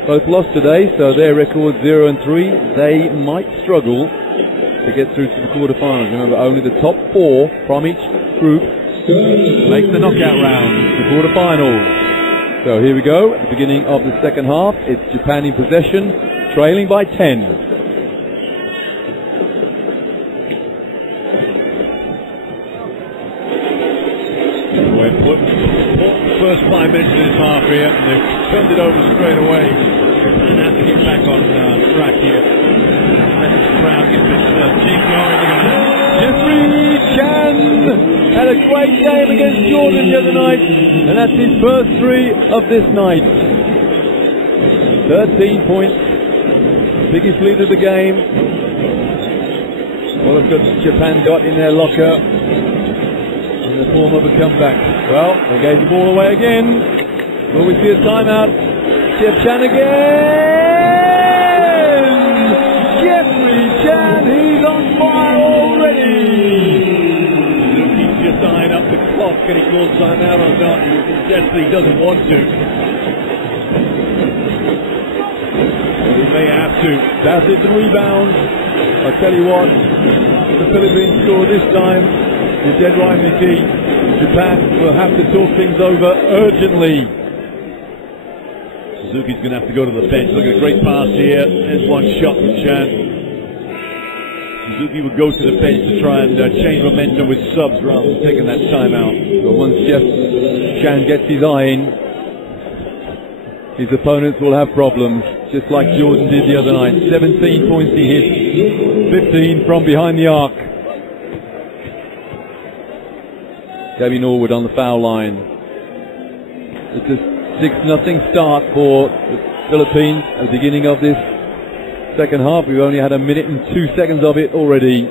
Both lost today, so their record 0 and 3. They might struggle to get through to the quarterfinals. Remember, only the top 4 from each group make the knockout round, the quarterfinals. So here we go, at the beginning of the second half. It's Japan in possession, trailing by 10. First 5 minutes of this half here, and they've turned it over straight away. Japan have to get back on track here. Let the crowd get this team going. Jeffrey Chan had a great game against Jordan the other night, and that's his first 3 of this night. 13 points, biggest lead of the game. What have Japan got in their locker in the form of a comeback? Well, they gave the ball away again. Will we see a timeout? Jeff Chan again! Jeffrey Chan, he's on fire already! He's just eyeing up the clock. Can he call timeout or not? He desperately doesn't want to. But he may have to. That's it, the rebound. I'll tell you what, the Philippines score this time. You're dead right, Mickey. Japan will have to talk things over urgently. Suzuki's going to have to go to the bench. Look at a great pass here. There's one shot from Chan. Suzuki would go to the bench to try and change momentum with subs rather than taking that timeout. But once Jeff Chan gets his eye in, his opponents will have problems, just like Jordan did the other night. 17 points he hit, 15 from behind the arc. Debbie Norwood on the foul line. It's a 6-0 start for the Philippines at the beginning of this second half. We've only had 1 minute and 2 seconds of it already.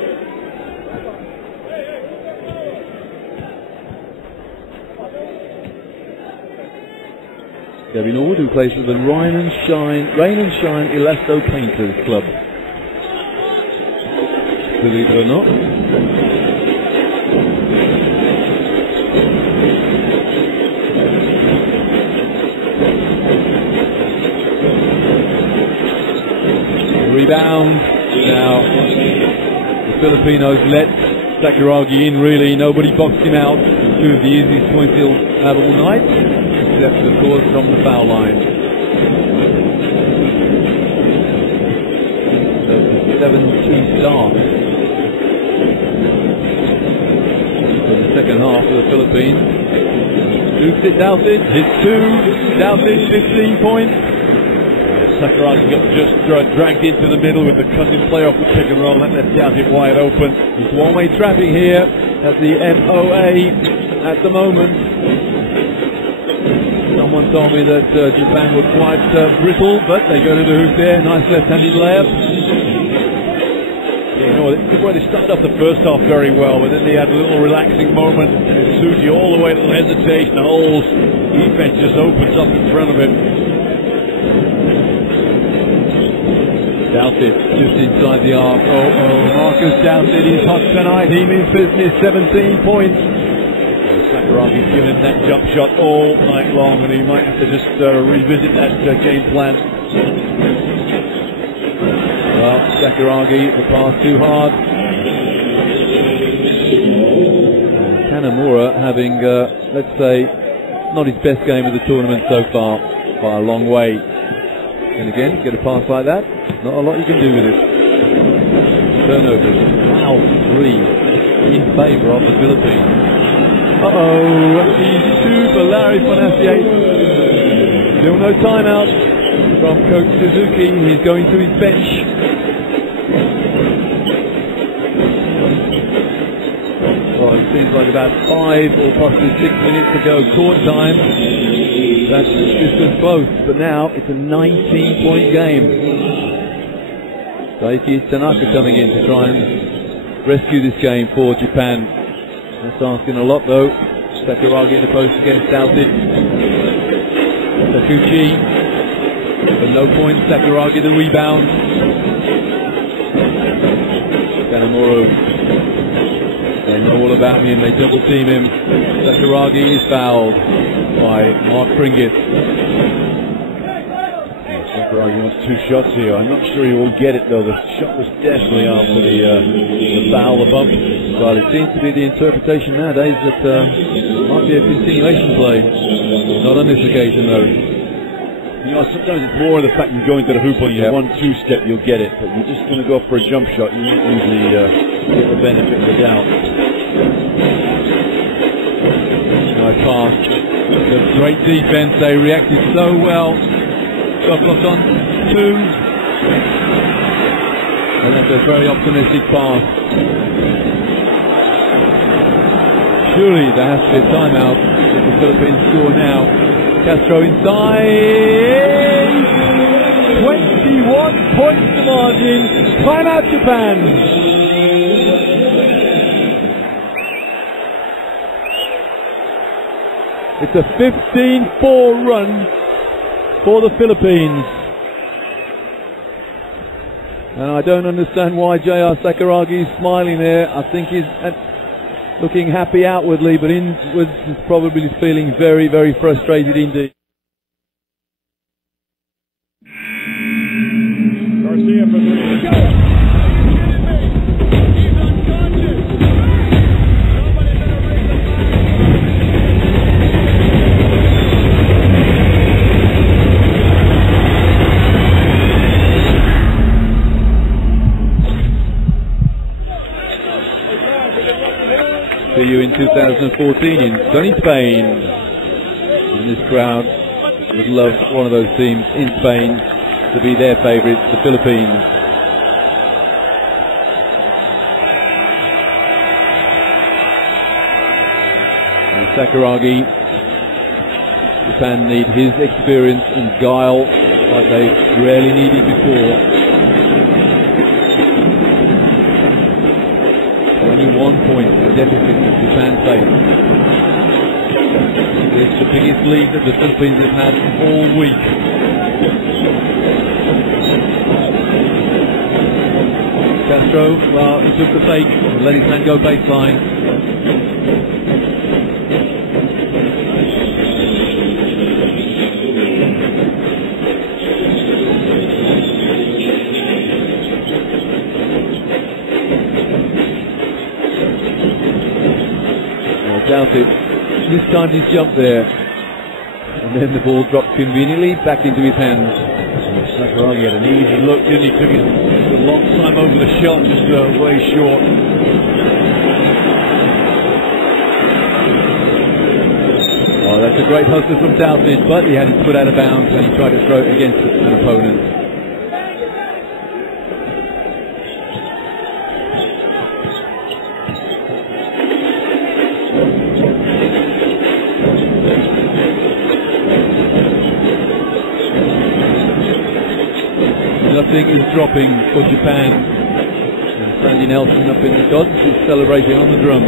Debbie Norwood, who plays for the Rain and Shine Elasto Painters Club. Believe it or not. Rebound. Now the Filipinos let Sakuragi in, really. Nobody boxed him out. 2 of the easiest points he'll have all night, except of course from the foul line. So 7-2 start for the second half for the Philippines. Dukes it, Douthit, hits 2, Douthit 15 points. Sakuragi got just dragged into the middle with the cutting play off the pick and roll. That left Douthit wide open. It's one-way traffic here at the MOA at the moment. Someone told me that Japan were quite brittle, but they go to the hoop there. Nice left-handed layup. You know, they started off the first half very well, but then they had a little relaxing moment, and Suji all the way, a little hesitation, the whole defense just opens up in front of him. Doughty just inside the arc. Marcus Doughty, he's hot tonight. He means business. 17 points. Sakaragi's given that jump shot all night long, and he might have to just revisit that game plan. Well, Sakuragi, the pass too hard. Kanamura having, let's say, not his best game of the tournament so far, by a long way. And again, get a pass like that, not a lot you can do with it. Turnovers, now 3 in favour of the Philippines. Easy two for Larry Fonacier. Still no timeout from Coach Suzuki. He's going to his bench. Well, it seems like about 5 or possibly 6 minutes to go. Court time. That's just as close, but now it's a 19-point game. Daiki Tanaka coming in to try and rescue this game for Japan. That's asking a lot though. Sakuragi in the post against Doughty. Takuchi, but no point. Sakuragi the rebound. Kanamura, they know all about me and they double team him. Sakuragi is fouled by Mark Pringis. Sakuragi wants 2 shots here. I'm not sure he will get it though. The shot was definitely after the foul, the bump. Well, it seems to be the interpretation nowadays that might be a continuation play. Not on this occasion though. You know, sometimes it's more the fact you go into the hoop on your 1-2 step, you'll get it. But you're just going to go for a jump shot, you won't usually get the benefit of the doubt. Nice pass. Great defense. They reacted so well. Shot clock on 2. And that's a very optimistic pass. Surely there has to be a timeout if the Philippines score now. Castro inside. 21 points to margin. Timeout Japan. It's a 15-4 run for the Philippines. And I don't understand why J.R. Sakuragi is smiling there. I think he's looking happy outwardly, but inwards is probably feeling very, very frustrated indeed. Garcia for 3. Go! He's unconscious. Somebody better bring the See you in 2014 in sunny Spain. And this crowd would love one of those teams in Spain to be their favourites, the Philippines. And Sakuragi, Japan need his experience and guile like they rarely needed before. 21 point deficit that Japan face. It's the biggest lead that the Philippines have had all week. Castro, well, he took the fake and let his man go baseline. Doughty mistimed his jump there, and then the ball dropped conveniently back into his hands. Sakuragi had an easy look, didn't he? Took a long time over the shot, just way short. Oh, that's a great hustle from Doughty, but he had his foot out of bounds and he tried to throw it against an opponent. Nothing is dropping for Japan. And Andy Nelson up in the gods is celebrating on the drum.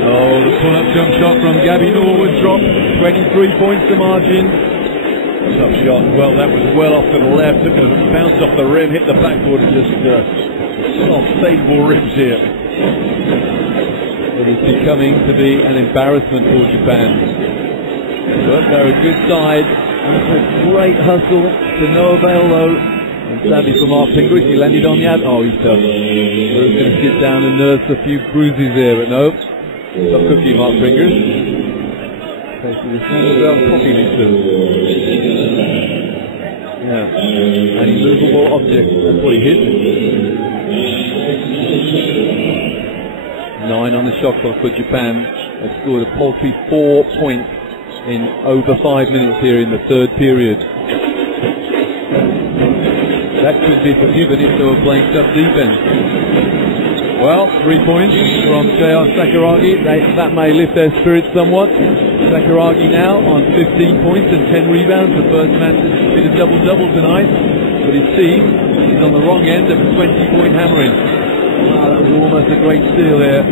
Oh, the pull-up jump shot from Gabby Norwood dropped. 23 points to margin. Tough shot. Well, that was well off to the left. Took a bounce off the rim, hit the backboard, and just soft, stable ribs here. It is becoming to be an embarrassment for Japan. But they're a good side. A great hustle to no avail though. And sadly for Mark Pingris, he landed on the ad. Oh, he's tough. He was going to sit down and nurse a few bruises there, but no. Tough cookie, Mark Pingris. Okay, so the single ground coffee mixer. Yeah. An immovable object. That's what he hit. 9 on the shot clock for Japan. They scored a paltry 4 points in over 5 minutes here in the third period. That could be forgiven if they were playing tough defense. Well, 3 points from J.R. Sakuragi. That may lift their spirits somewhat. Sakuragi now on 15 points and 10 rebounds. The first man to hit a double-double tonight. But his team is on the wrong end of a 20-point hammering. Wow, that was almost a great steal there.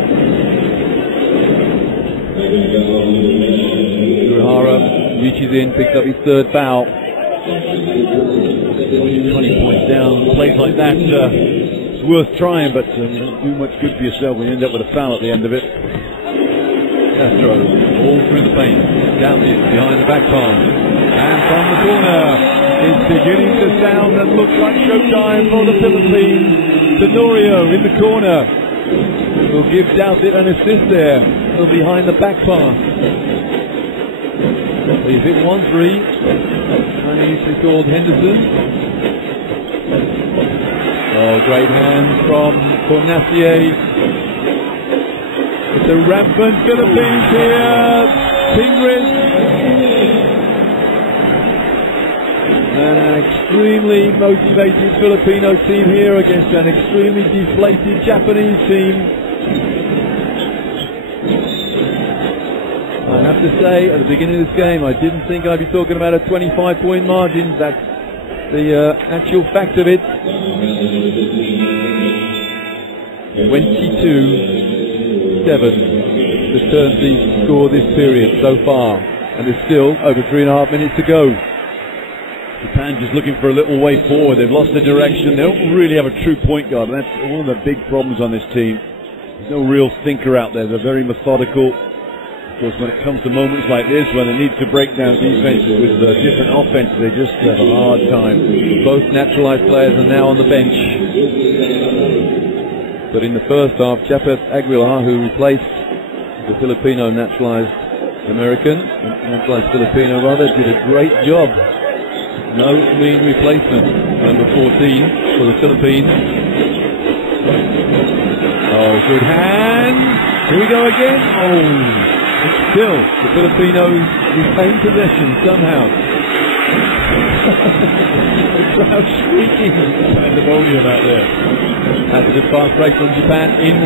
Urahara reaches in, picks up his third foul. 20 points down. Plays like that, it's worth trying, but you don't do much good for yourself when you end up with a foul at the end of it. Castro, all through the paint. Down it, behind the back palm. And from the corner, it's beginning to sound and look like showtime for the Philippines. Tenorio in the corner will give Douthit an assist there. He'll behind the back pass. He's hit 1-3. And he's called Henderson. Oh, great hands from Fornacier. It's a rampant Philippines here. Pingris. And an extremely motivated Filipino team here against an extremely deflated Japanese team. I have to say, at the beginning of this game, I didn't think I'd be talking about a 25-point margin. That's the actual fact of it. 22-7 the Turnsies score this period so far. And there's still over 3.5 minutes to go. Japan just looking for a little way forward. They've lost the direction. They don't really have a true point guard, and that's one of the big problems on this team. There's no real thinker out there. They're very methodical. Of course, when it comes to moments like this, when they need to break down defenses with different offenses, they just have a hard time. Both naturalized players are now on the bench. But in the first half, Japeth Aguilar, who replaced the Filipino naturalized Filipino did a great job. No mean replacement. Number 14 for the Philippines. Oh, good hand. Here we go again. Oh, still the Filipinos retain possession somehow. The crowd shrieking pandemonium out there. That's a good fast break from Japan in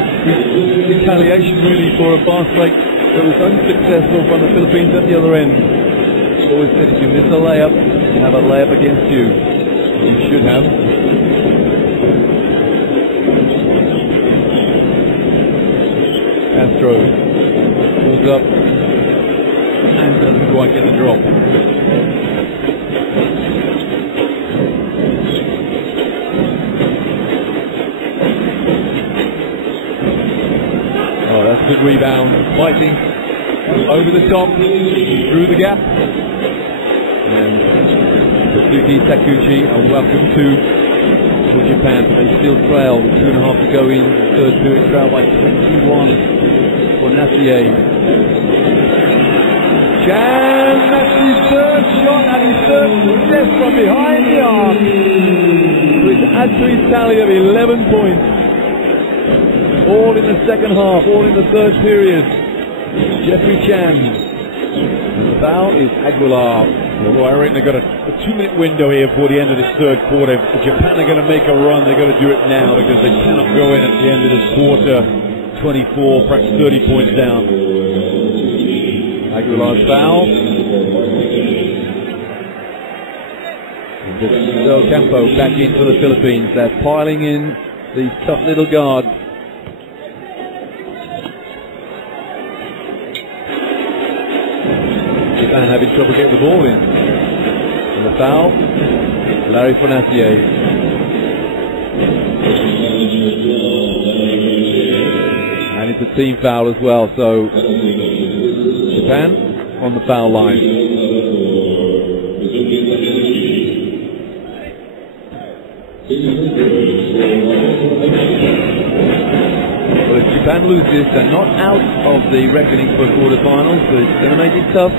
retaliation really for a fast break that was unsuccessful from the Philippines at the other end. Always said if you miss a layup, you have a layup against you. You should have. Castro pulls up and doesn't quite get the drop. Oh, that's a good rebound. Fighting over the top, through the gap. And Suzuki Takuchi, and welcome to Japan. They still trail with 2.5 to go in the third period, trail by 21 for Nassier. Chan, that's his third shot and his third success from behind the arc. Which adds to his tally of 11 points. All in the second half, all in the third period. Jeffrey Chan. And the foul is Aguilar. Well, I reckon they've got a 2-minute window here before the end of this third quarter. If Japan are going to make a run, they've got to do it now because they cannot go in at the end of this quarter 24, perhaps 30 points down. Aguilar's foul. Del Campo back in for the Philippines. They're piling in these tough little guards. Japan having trouble getting the ball in. And the foul, Larry Fonacier. And it's a team foul as well, so Japan on the foul line. Well, if Japan lose this, they're not out of the reckoning for quarterfinals, so it's going to make it tough.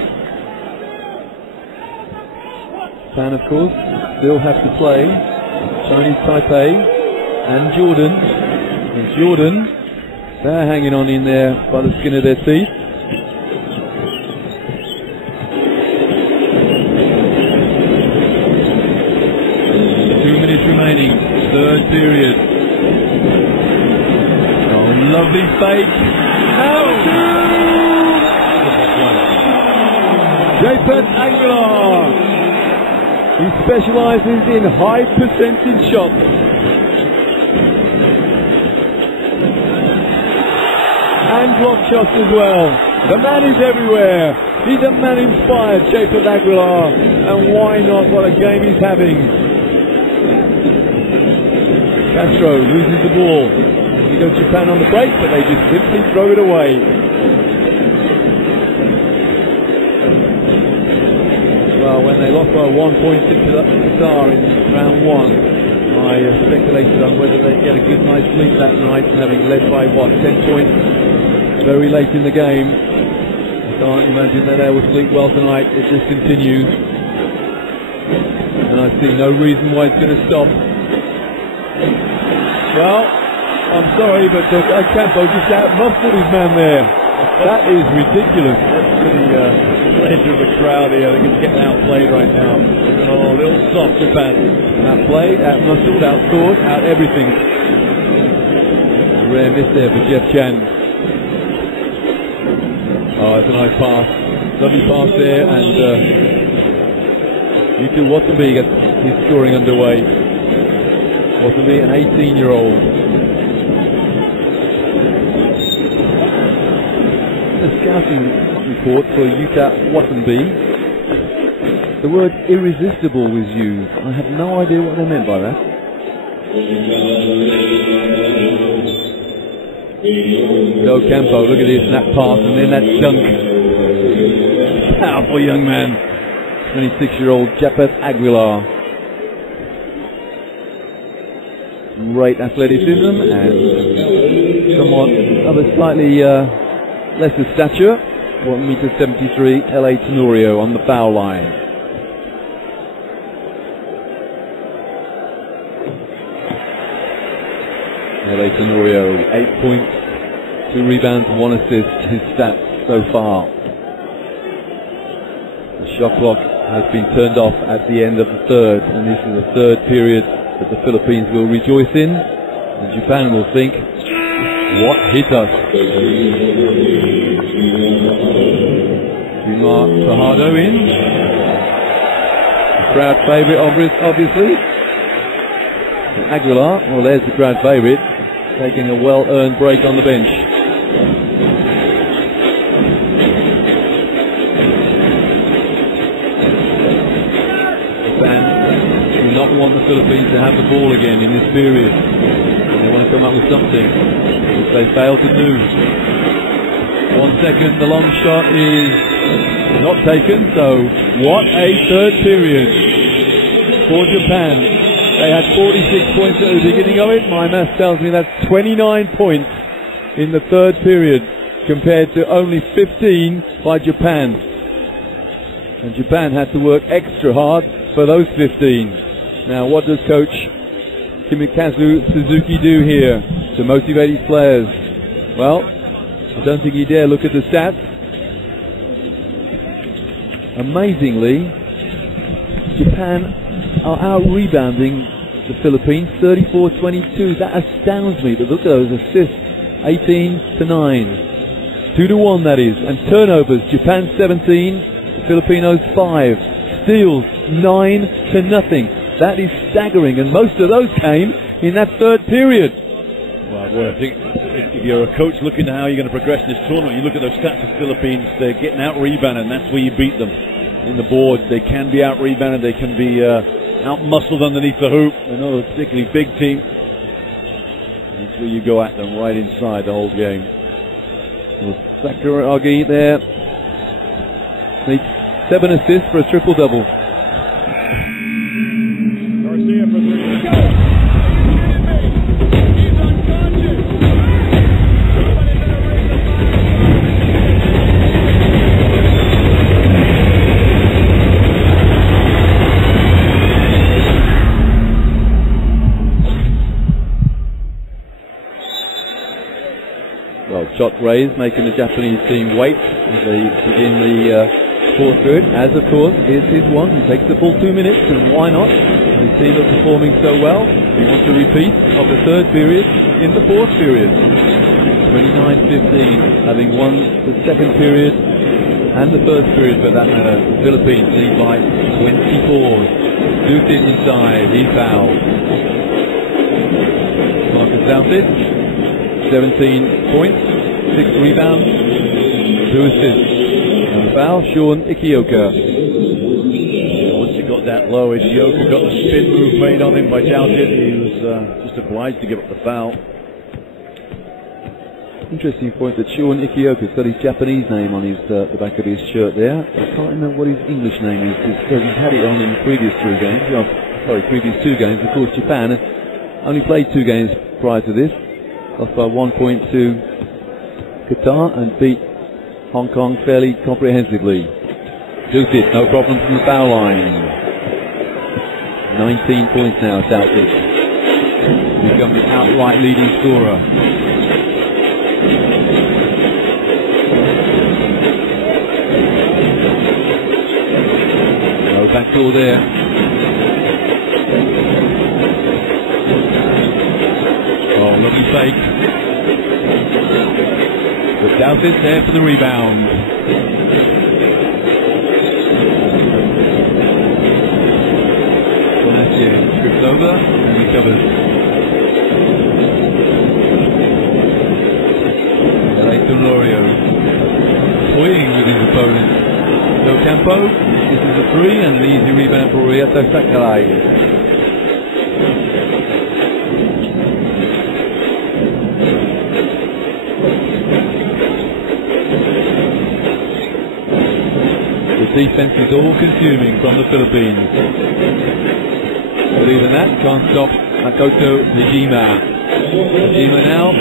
Japan, of course, still have to play Chinese Taipei and Jordan. And Jordan, they're hanging on in there by the skin of their teeth. Remaining, third period. Oh, lovely fake. Out! Japan Aguilar. He specializes in high percentage shots. And block shots as well. The man is everywhere. He's a man inspired, Japan Aguilar. And why not? What a game he's having. Castro loses the ball. He goes Japan on the break, but they just simply throw it away. Well, when they lost by 1 point to Qatar in round one, I speculated on whether they'd get a good night's sleep that night, having led by 10 points very late in the game. I can't imagine that they will sleep well tonight. It just continues. And I see no reason why it's going to stop. Well, I'm sorry, but Campo just out-muscled his man there. That is ridiculous. To the pleasure of the crowd here. I think it's getting outplayed right now. Oh, a little soft Japan. Outplayed, out-muscled, out-scored, out-everything. Rare miss there for Jeff Chan. Oh, it's a nice pass. Lovely pass there, and Yuto Watanabe gets his scoring underway. Watanabe, an 18-year-old. The scouting report for Yuta Watanabe. The word irresistible was used. I have no idea what they meant by that. Del Campo, look at this, that pass, and then that dunk. Powerful young man. 26-year-old Japeth Aguilar. Great athleticism and somewhat of a slightly lesser stature. 1 meter 73, L.A. Tenorio on the foul line. L.A. Tenorio, 8 points, 2 rebounds, 1 assist, his stats so far. The shot clock has been turned off at the end of the third, and this is the third period that the Philippines will rejoice in, and Japan will think, what hit us? Umar Fajardo in. The crowd favourite, obviously. Aguilar, well, there's the crowd favourite, taking a well-earned break on the bench. Want the Philippines to have the ball again in this period. They want to come up with something, which they fail to do. 1 second, the long shot is not taken, so what a third period for Japan. They had 46 points at the beginning of it. My math tells me that's 29 points in the third period compared to only 15 by Japan. And Japan had to work extra hard for those 15. Now, what does Coach Kimikazu Suzuki do here to motivate his players? Well, I don't think he dare look at the stats. Amazingly, Japan are out-rebounding the Philippines 34-22. That astounds me, but look at those assists, 18-9. 2-1, that is. And turnovers, Japan 17, the Filipinos 5. Steals, 9-0. That is staggering, and most of those came in that third period. Well, I think if you're a coach looking at how you're going to progress in this tournament, you look at those stats of Philippines, they're getting out-rebounded, and that's where you beat them. In the board, they can be out-rebounded, they can be out-muscled underneath the hoop. They're not a particularly big team. That's where you go at them, right inside the whole game. Well, Sakuragi there needs 7 assists for a triple-double. Garcia for 3. Go! He's unconscious! Somebody better raise the Well, shot raised, making the Japanese team wait as they begin the fourth period. As of course is his one. He takes the full 2 minutes, and why not? The team are performing so well. He wants a repeat of the third period in the fourth period. 29-15, having won the second period and the first period for that matter. The Philippines lead by 24. Dutit inside, he fouled. Marcus Douthit, 17 points, 6 rebounds, 2 assists. And foul, Sean Ikioka. Once it got that low, Ishioka got the spin move made on him by Douthit. He was just obliged to give up the foul. Interesting point that Sean Ikioka's got his Japanese name on his the back of his shirt there. I can't remember what his English name is. He's had it on in the previous 2 games. Previous 2 games. Of course, Japan only played 2 games prior to this. Lost by 1 point to Qatar and beat Hong Kong fairly comprehensively. Dutit, no problem from the foul line. 19 points now, Douthit. Become the outright leading scorer. No backdoor there. Oh, lovely fake. But Douthit there for the rebound. Trips over and recovers. Lorio toying with his opponent. No tempo. This is a 3 and an easy rebound for Ryato Sakurai. The defense is all consuming from the Philippines. But even that can't stop Makoto Nijima. Nijima now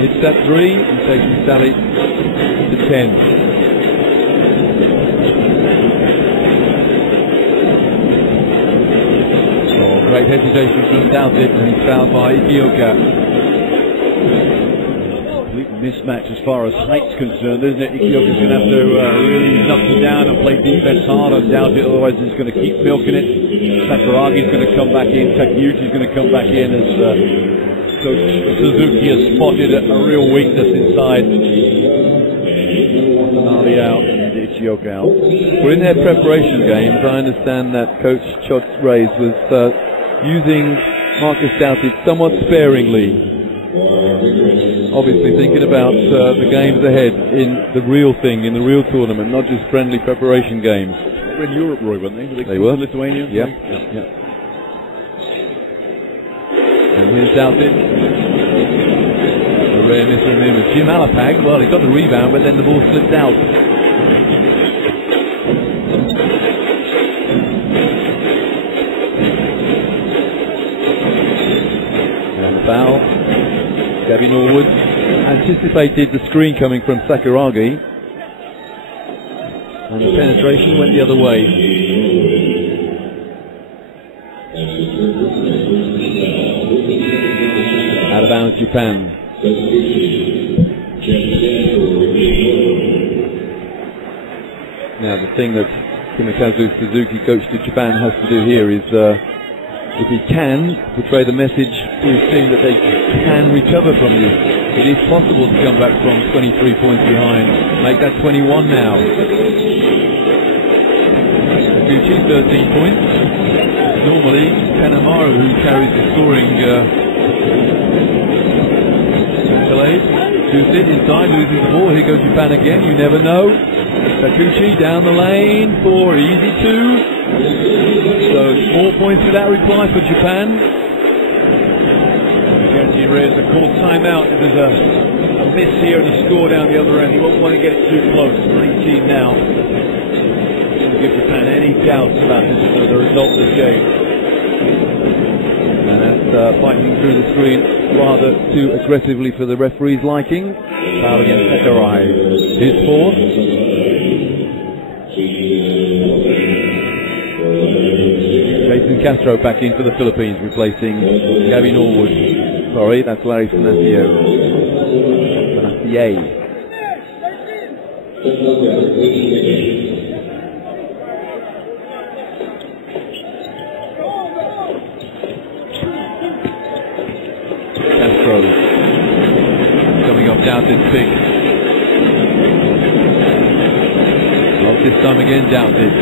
hits that 3 and takes the tally to 10. Oh, great hesitation from Douthit, and he's fouled by Ikioka. Complete mismatch as far as height's concerned, isn't it? Ikioka's going to have to really knock it down and play defense hard on Douthit, otherwise he's going to keep milking it. Sakuragi's going to come back in, Takeuchi's going to come back in as Coach Suzuki has spotted a real weakness inside. Watanabe out and Ishioka out. Well, in their preparation games, I understand that Coach Chot Reyes was using Marcus Douthit somewhat sparingly. Obviously thinking about the games ahead in the real thing, in the real tournament, not just friendly preparation games. They were in Europe, Roy, weren't they? They were. Lithuania? Yeah. And here's Douthit. A rare miss from him. Jim Alapag, well, he got the rebound, but then the ball slipped out. And the foul. Gavin Norwood anticipated the screen coming from Sakuragi. And the penetration went the other way. Out of bounds, Japan. Now the thing that Kimikazu Suzuki, coach to Japan, has to do here is, if he can, portray the message to his team that they can recover from this. It is possible to come back from 23 points behind. Make that 21 now. Takuchi, 13 points. Normally, Kanemaru, who carries the scoring accolade, shoots it inside, loses the ball. Here goes Japan again, you never know. Takuchi down the lane for easy 2. So 4 points without reply for Japan. Genji Reyes a called timeout. If there's a miss here and a score down the other end, he won't want to get it too close. 19 now. Doesn't give Japan any doubts about this, the result of this game. And that's fighting through the screen rather too aggressively for the referee's liking. Foul against Sakurai. His fourth. Jason Castro back in for the Philippines, replacing Gavin Norwood. Sorry, that's Larry Fanacio. Castro coming up Doubted pick. Not this time again, Doubted.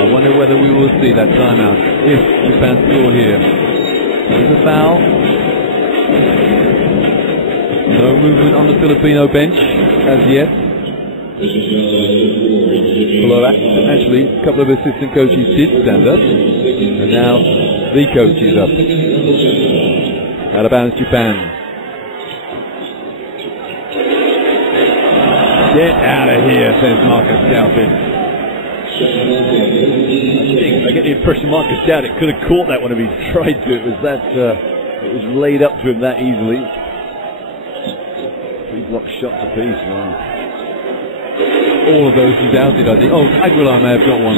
I wonder whether we will see that timeout if Japan score here. There's a foul. No movement on the Filipino bench as yet. Although actually a couple of assistant coaches did stand up, and now the coach is up. Out of bounds, Japan. Get out of here, says Marcus Doubted. I get the impression Marcus Doubted could have caught that one if he tried to. It was that it was laid up to him that easily. 3 block shots apiece. Wow. All of those who doubted, I think. Oh, Aguilar may have got one.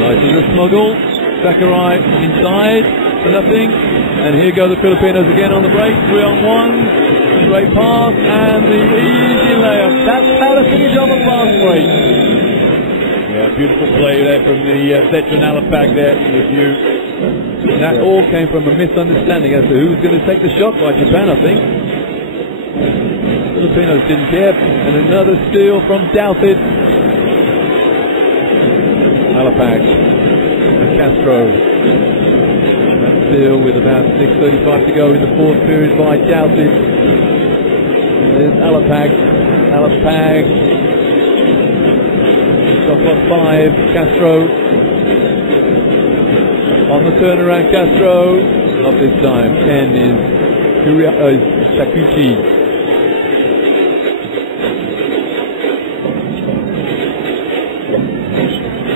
Nice little smuggle. Sakurai inside for nothing. And here go the Filipinos again on the break. 3-on-1. Straight pass and the easy layup. That's how to finish on the fast break. Yeah, beautiful play there from the veteran Alapag there. That all came from a misunderstanding as to who was going to take the shot by Japan, I think. Filipinos didn't care. And another steal from Doubted. Alapag and Castro. That steal with about 6:35 to go in the fourth period by Doubted. There's Alapag. Shot clock 5. Castro. On the turnaround, Castro. Not this time. 10 is Takuchi.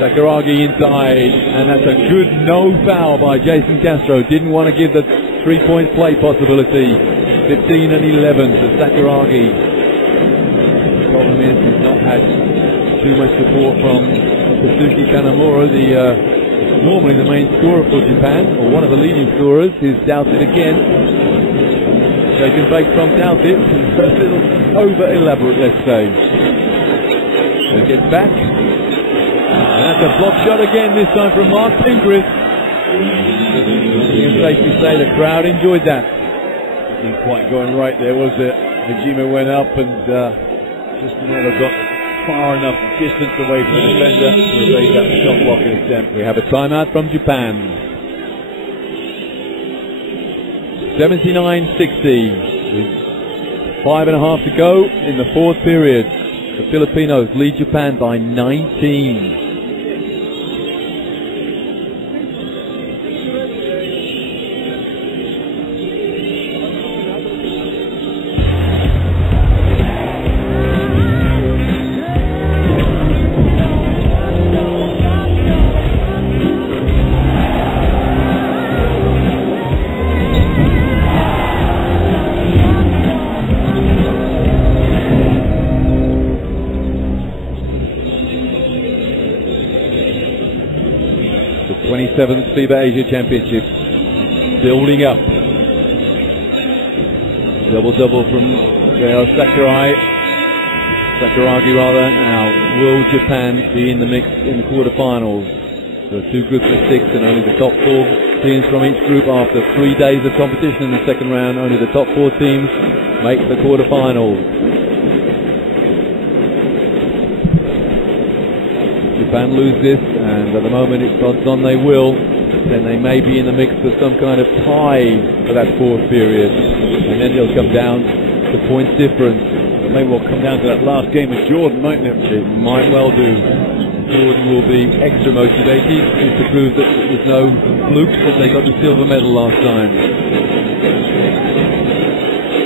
Sakuragi inside. And that's a good no foul by Jason Castro. Didn't want to give the 3-point play possibility. 15 and 11 to Sakuragi. The problem is he's not had too much support from Suzuki Kanemaru, normally the main scorer for Japan, or one of the leading scorers. He's Doubted again. Taken back from Doubted. A little over elaborate, let's say. So he gets back. And that's a block shot again, this time from Mark Pingris. You can safely say the crowd enjoyed that. Didn't quite going right there, was it? Hajime went up and just never got far enough distance away from the defender to evade that shot blocking attempt. We have a timeout from Japan. 79-60. With 5.5 to go in the fourth period. The Filipinos lead Japan by 19. Seventh FIBA Asia Championship building up. Double from Sakuragi rather. Now, will Japan be in the mix in the quarterfinals? So 2 groups of 6 and only the top 4 teams from each group after 3 days of competition in the second round. Only the top 4 teams make the quarterfinals. Japan lose this, and at the moment it's odds on they will, then they may be in the mix for some kind of tie for that fourth period, and then it'll come down to points difference. It may well come down to that last game with Jordan, mightn't it? It might well do. Jordan will be extra motivated just to prove that there's no fluke that they got the silver medal last time.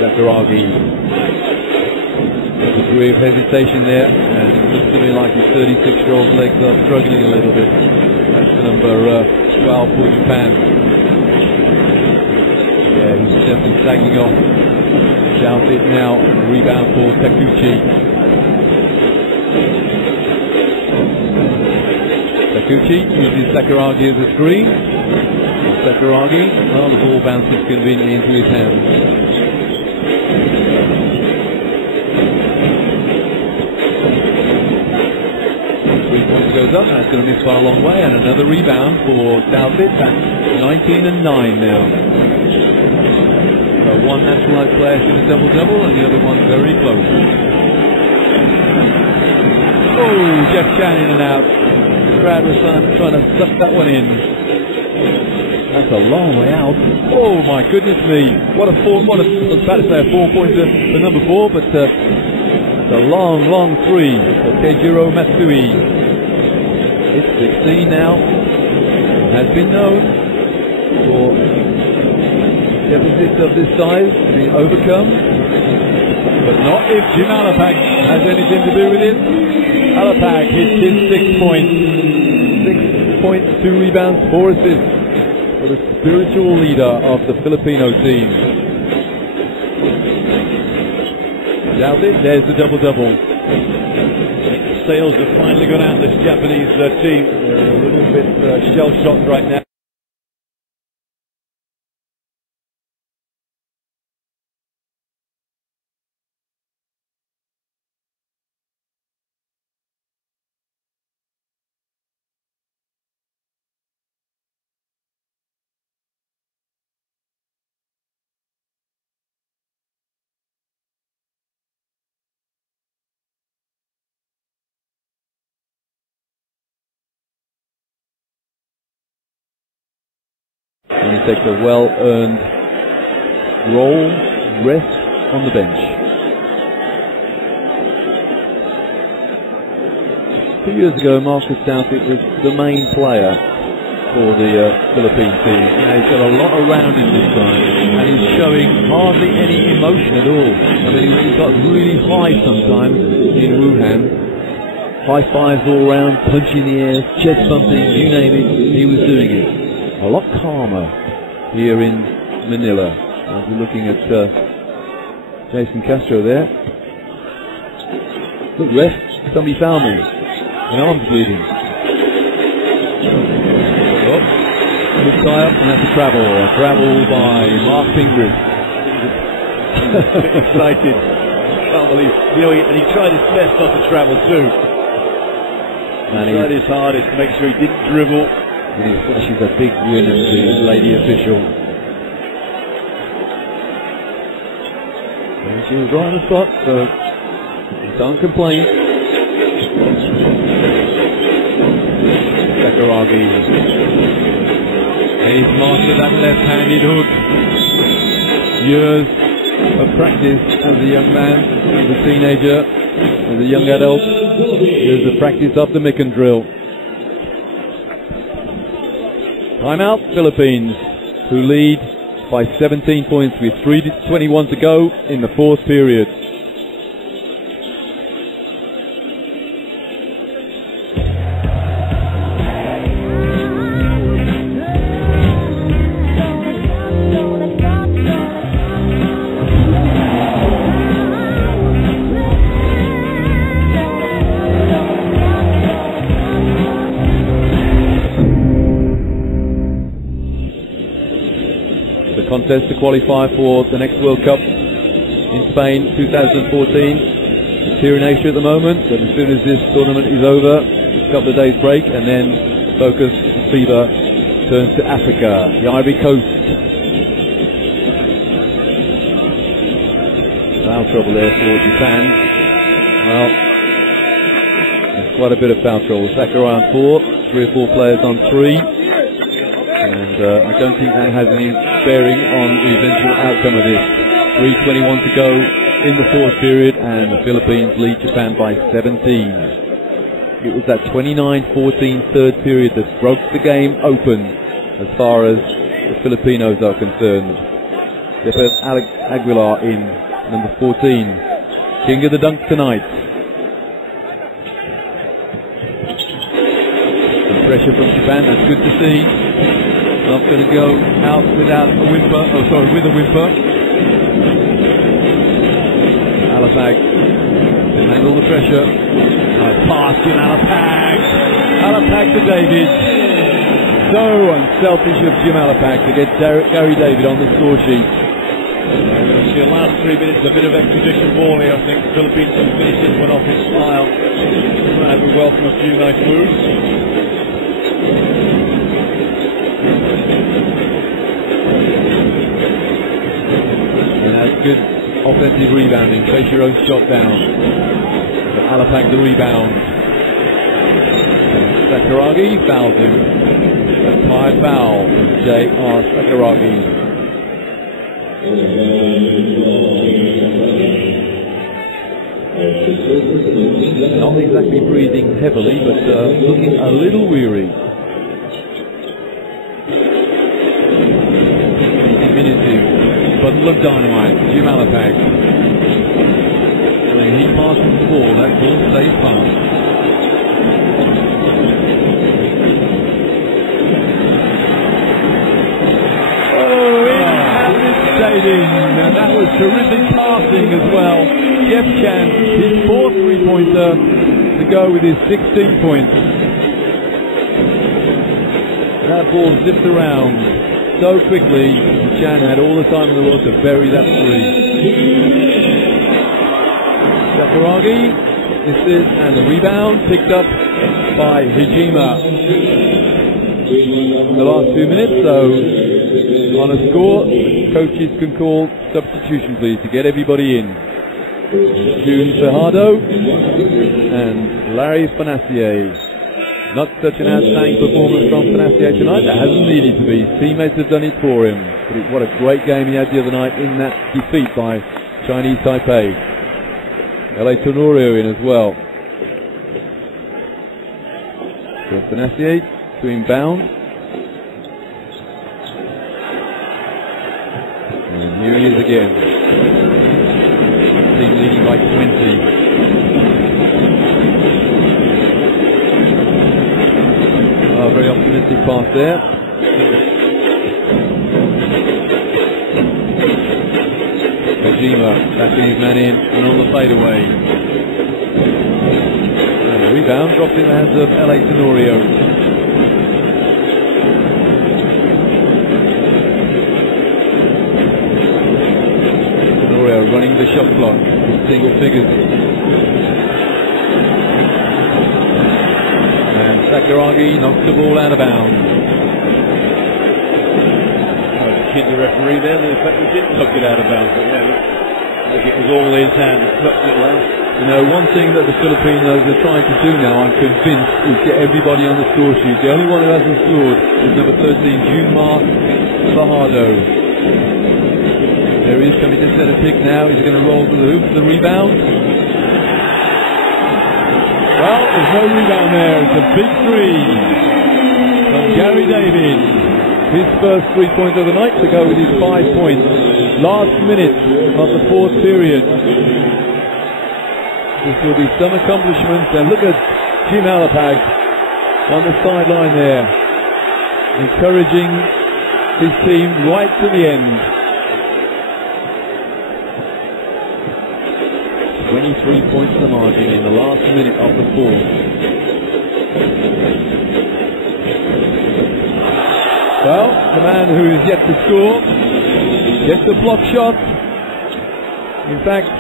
Sakuragi. A degree of hesitation there, and it looks to me like his 36-year-old legs are struggling a little bit. That's the number 12 for Japan. Yeah, he's definitely sagging off. Shout it now. Rebound for Takuchi. Takuchi uses Sakuragi as a screen. Sakuragi, well, the ball bounces conveniently into his hands. Goes up, that's going to miss by a long way, and another rebound for Dalvit. That's 19 and 9 now. So one naturalized player in a double-double, and the other one very close. Oh, Jeff Chan in and out. Brad was trying to suck that one in. That's a long way out. Oh my goodness me! I was about to say a 4-pointer for number 4, but it's a long, long three for Keijiro Matsui. It's 16 now. It has been known for deficits of this size to be overcome, but not if Jim Alapag has anything to do with it. Alapag hits his 6 points. 6 points, 2 rebounds, 4 assists for the spiritual leader of the Filipino team. There's the double-double. Sails have finally gone out, this Japanese team. They're a little bit shell-shocked right now. And he takes a well-earned roll, rest on the bench. 2 years ago, Marcus Douthit was the main player for the Philippine team. He's got a lot around him this time, and he's showing hardly any emotion at all. I mean, he got really high sometimes in Wuhan. High fives all around, punch in the air, chest bumping, you name it, he was doing it. A lot calmer here in Manila. As we're looking at Jason Castro there. Look, ref, somebody fouled me. My arm's bleeding. Oh, good tie up, and that's a travel. A travel by Mark Pingris. Excited. Can't believe. You know, and he tried his best not to travel too. And he tried his hardest to make sure he didn't dribble. And he flashes a big win at the lady official. And she was right on the spot, so he can't complain. Sakuragi. And he's mastered that left-handed hook. Years of practice as a young man, as a teenager, as a young adult. Years of practice up the Mikan drill. Timeout, Philippines, who lead by 17 points with 3:21 to go in the fourth period. Contest to qualify for the next World Cup in Spain 2014. It's here in Asia at the moment, but as soon as this tournament is over, a couple of days break, and then focus, FIBA turns to Africa, the Ivory Coast. Foul trouble there for Japan. Well, quite a bit of foul trouble. Sakurai on 4, 3 or 4 players on 3. And I don't think that has any bearing on the eventual outcome of this. 3:21 to go in the fourth period, and the Philippines lead Japan by 17. It was that 29-14 third period that broke the game open as far as the Filipinos are concerned. Gilas Aguilar in number 14. King of the dunk tonight. Some pressure from Japan, that's good to see. Not going to go out without a whimper, with a whimper. Alapag can handle the pressure. Nice pass to Alapag. Alapag to David. So unselfish of Jim Alapag to get Gary David on the score sheet. The last 3 minutes, a bit of exhibition ball here. I think the Philippines have finished this one off in style. And we welcome a few nice moves. And that's good offensive rebounding. Chase your own shot down. But Alapag the rebound. Sakuragi fouls him. That's my foul. J.R. Sakuragi. Not exactly breathing heavily, but looking a little weary. Diminutive bundle of dynamite, Jim Alapag. When he passes the ball, that ball stays fast. And that was terrific passing as well. Jeff Chan, his 4th three-pointer to go with his 16 points. That ball zipped around so quickly. Chan had all the time in the world to bury that 3. Sakuragi, and the rebound picked up by Hijima. The last 2 minutes, so on a score, coaches can call substitution, please, to get everybody in. June Fajardo and Larry Panassier. Not such an outstanding performance from Panassier tonight. That hasn't needed to be. Teammates have done it for him. But what a great game he had the other night in that defeat by Chinese Taipei. LA Tenorio in as well. So Panassier to inbound. Here he is again. Team leading by 20. Oh, very optimistic pass there. Kojima backing his man in and on the fadeaway. And the rebound dropped in the hands of LA Tenorio. Running the shot clock in single figures. And Sakuragi knocks the ball out of bounds. Kid the referee there, in fact he didn't knock it out of bounds, but yeah, it was all in his hand. You know, one thing that the Filipinos are trying to do now, I'm convinced, is get everybody on the score sheet. The only one who hasn't scored is number 13, Junmar Fajardo. There he is coming to set a pick now. He's going to roll to the hoop. The rebound. Well, there's no rebound there. It's a big 3 from Gary David. His first 3-point of the night to go with his 5 points. Last minute of the fourth period. This will be some accomplishment. And look at Jim Alapag on the sideline there, encouraging his team right to the end. 23 points to the margin in the last minute of the fourth. Well, the man who is yet to score gets a block shot. In fact,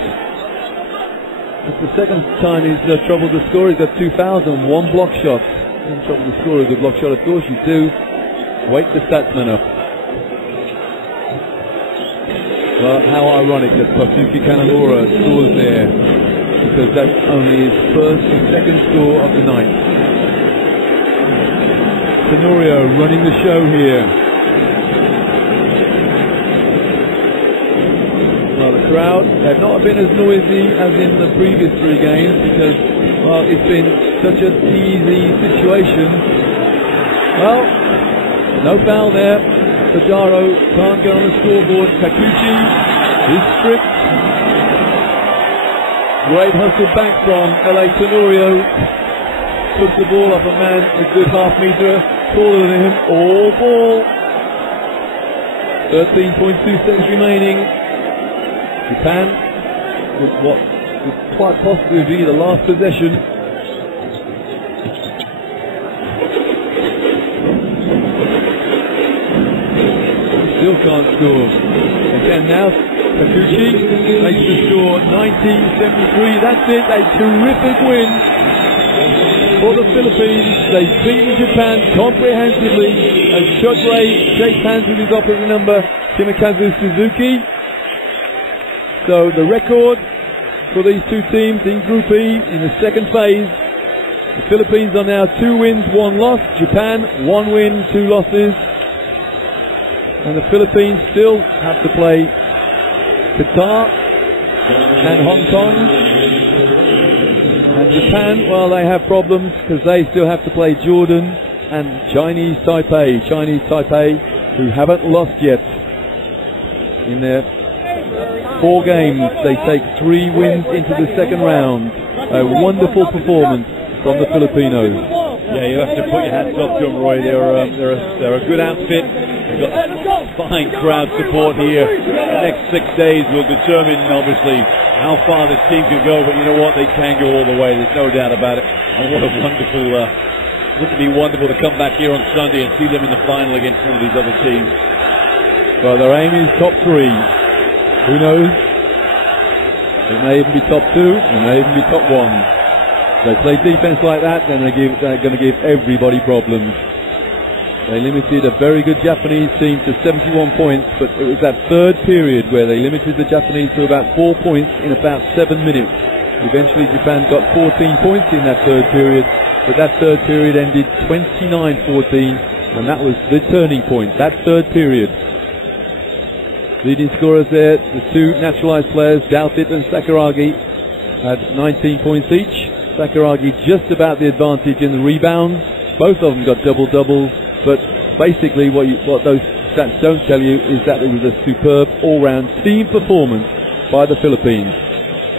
it's the second time he's troubled the score. He's got 2 fouls and 1 block shot. Doesn't trouble the score with a block shot, of course you do. Wake the statsman up. Well, how ironic that Pasuki Kanamura scores there to because that's only his first and second score of the night. Tenorio running the show here. Well, the crowd have not been as noisy as in the previous three games because, well, it's been such an easy situation. Well, no foul there. Pajaro can't get on the scoreboard. Takuchi is stripped. Great hustle back from LA Tenorio. Puts the ball up a man a good half metre taller than him. All ball. 13.2 seconds remaining. Japan with what could quite possibly be the last possession. Still can't score. Again now, Takuchi makes the score 19-73. That's it, a terrific win for the Philippines. They've beaten Japan comprehensively as Chodrei shakes hands with his opposite number, Shimakazu Suzuki. So the record for these two teams in Group E in the second phase, the Philippines are now 2 wins, 1 loss. Japan 1 win, 2 losses. And the Philippines still have to play Qatar and Hong Kong. And Japan, well, they have problems because they still have to play Jordan and Chinese Taipei. Chinese Taipei, who haven't lost yet in their 4 games. They take 3 wins into the second round. A wonderful performance from the Filipinos. Yeah, you have to put your hats off to them, Roy. They're a good outfit. They've got fine crowd support here. The next 6 days will determine, obviously, how far this team can go. But you know what? They can go all the way. There's no doubt about it. And what a wonderful, wouldn't it be wonderful to come back here on Sunday and see them in the final against one of these other teams? Well, their aim is top 3. Who knows? It may even be top 2. It may even be top 1. They play defense like that, then they're going to give everybody problems. They limited a very good Japanese team to 71 points, but it was that third period where they limited the Japanese to about 4 points in about 7 minutes. Eventually Japan got 14 points in that third period, but that third period ended 29-14, and that was the turning point, that third period. Leading scorers there, the 2 naturalized players, Douthit and Sakuragi, had 19 points each. Sakuragi just about the advantage in the rebounds. Both of them got double-doubles, but basically what those stats don't tell you is that it was a superb all-round team performance by the Philippines.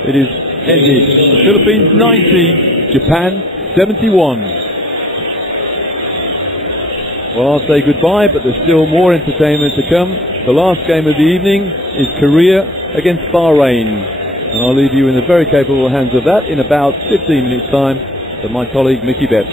It is ended. The Philippines 90, Japan 71. Well, I'll say goodbye, but there's still more entertainment to come. The last game of the evening is Korea against Bahrain. And I'll leave you in the very capable hands of that in about 15 minutes' time to my colleague Mickey Bett.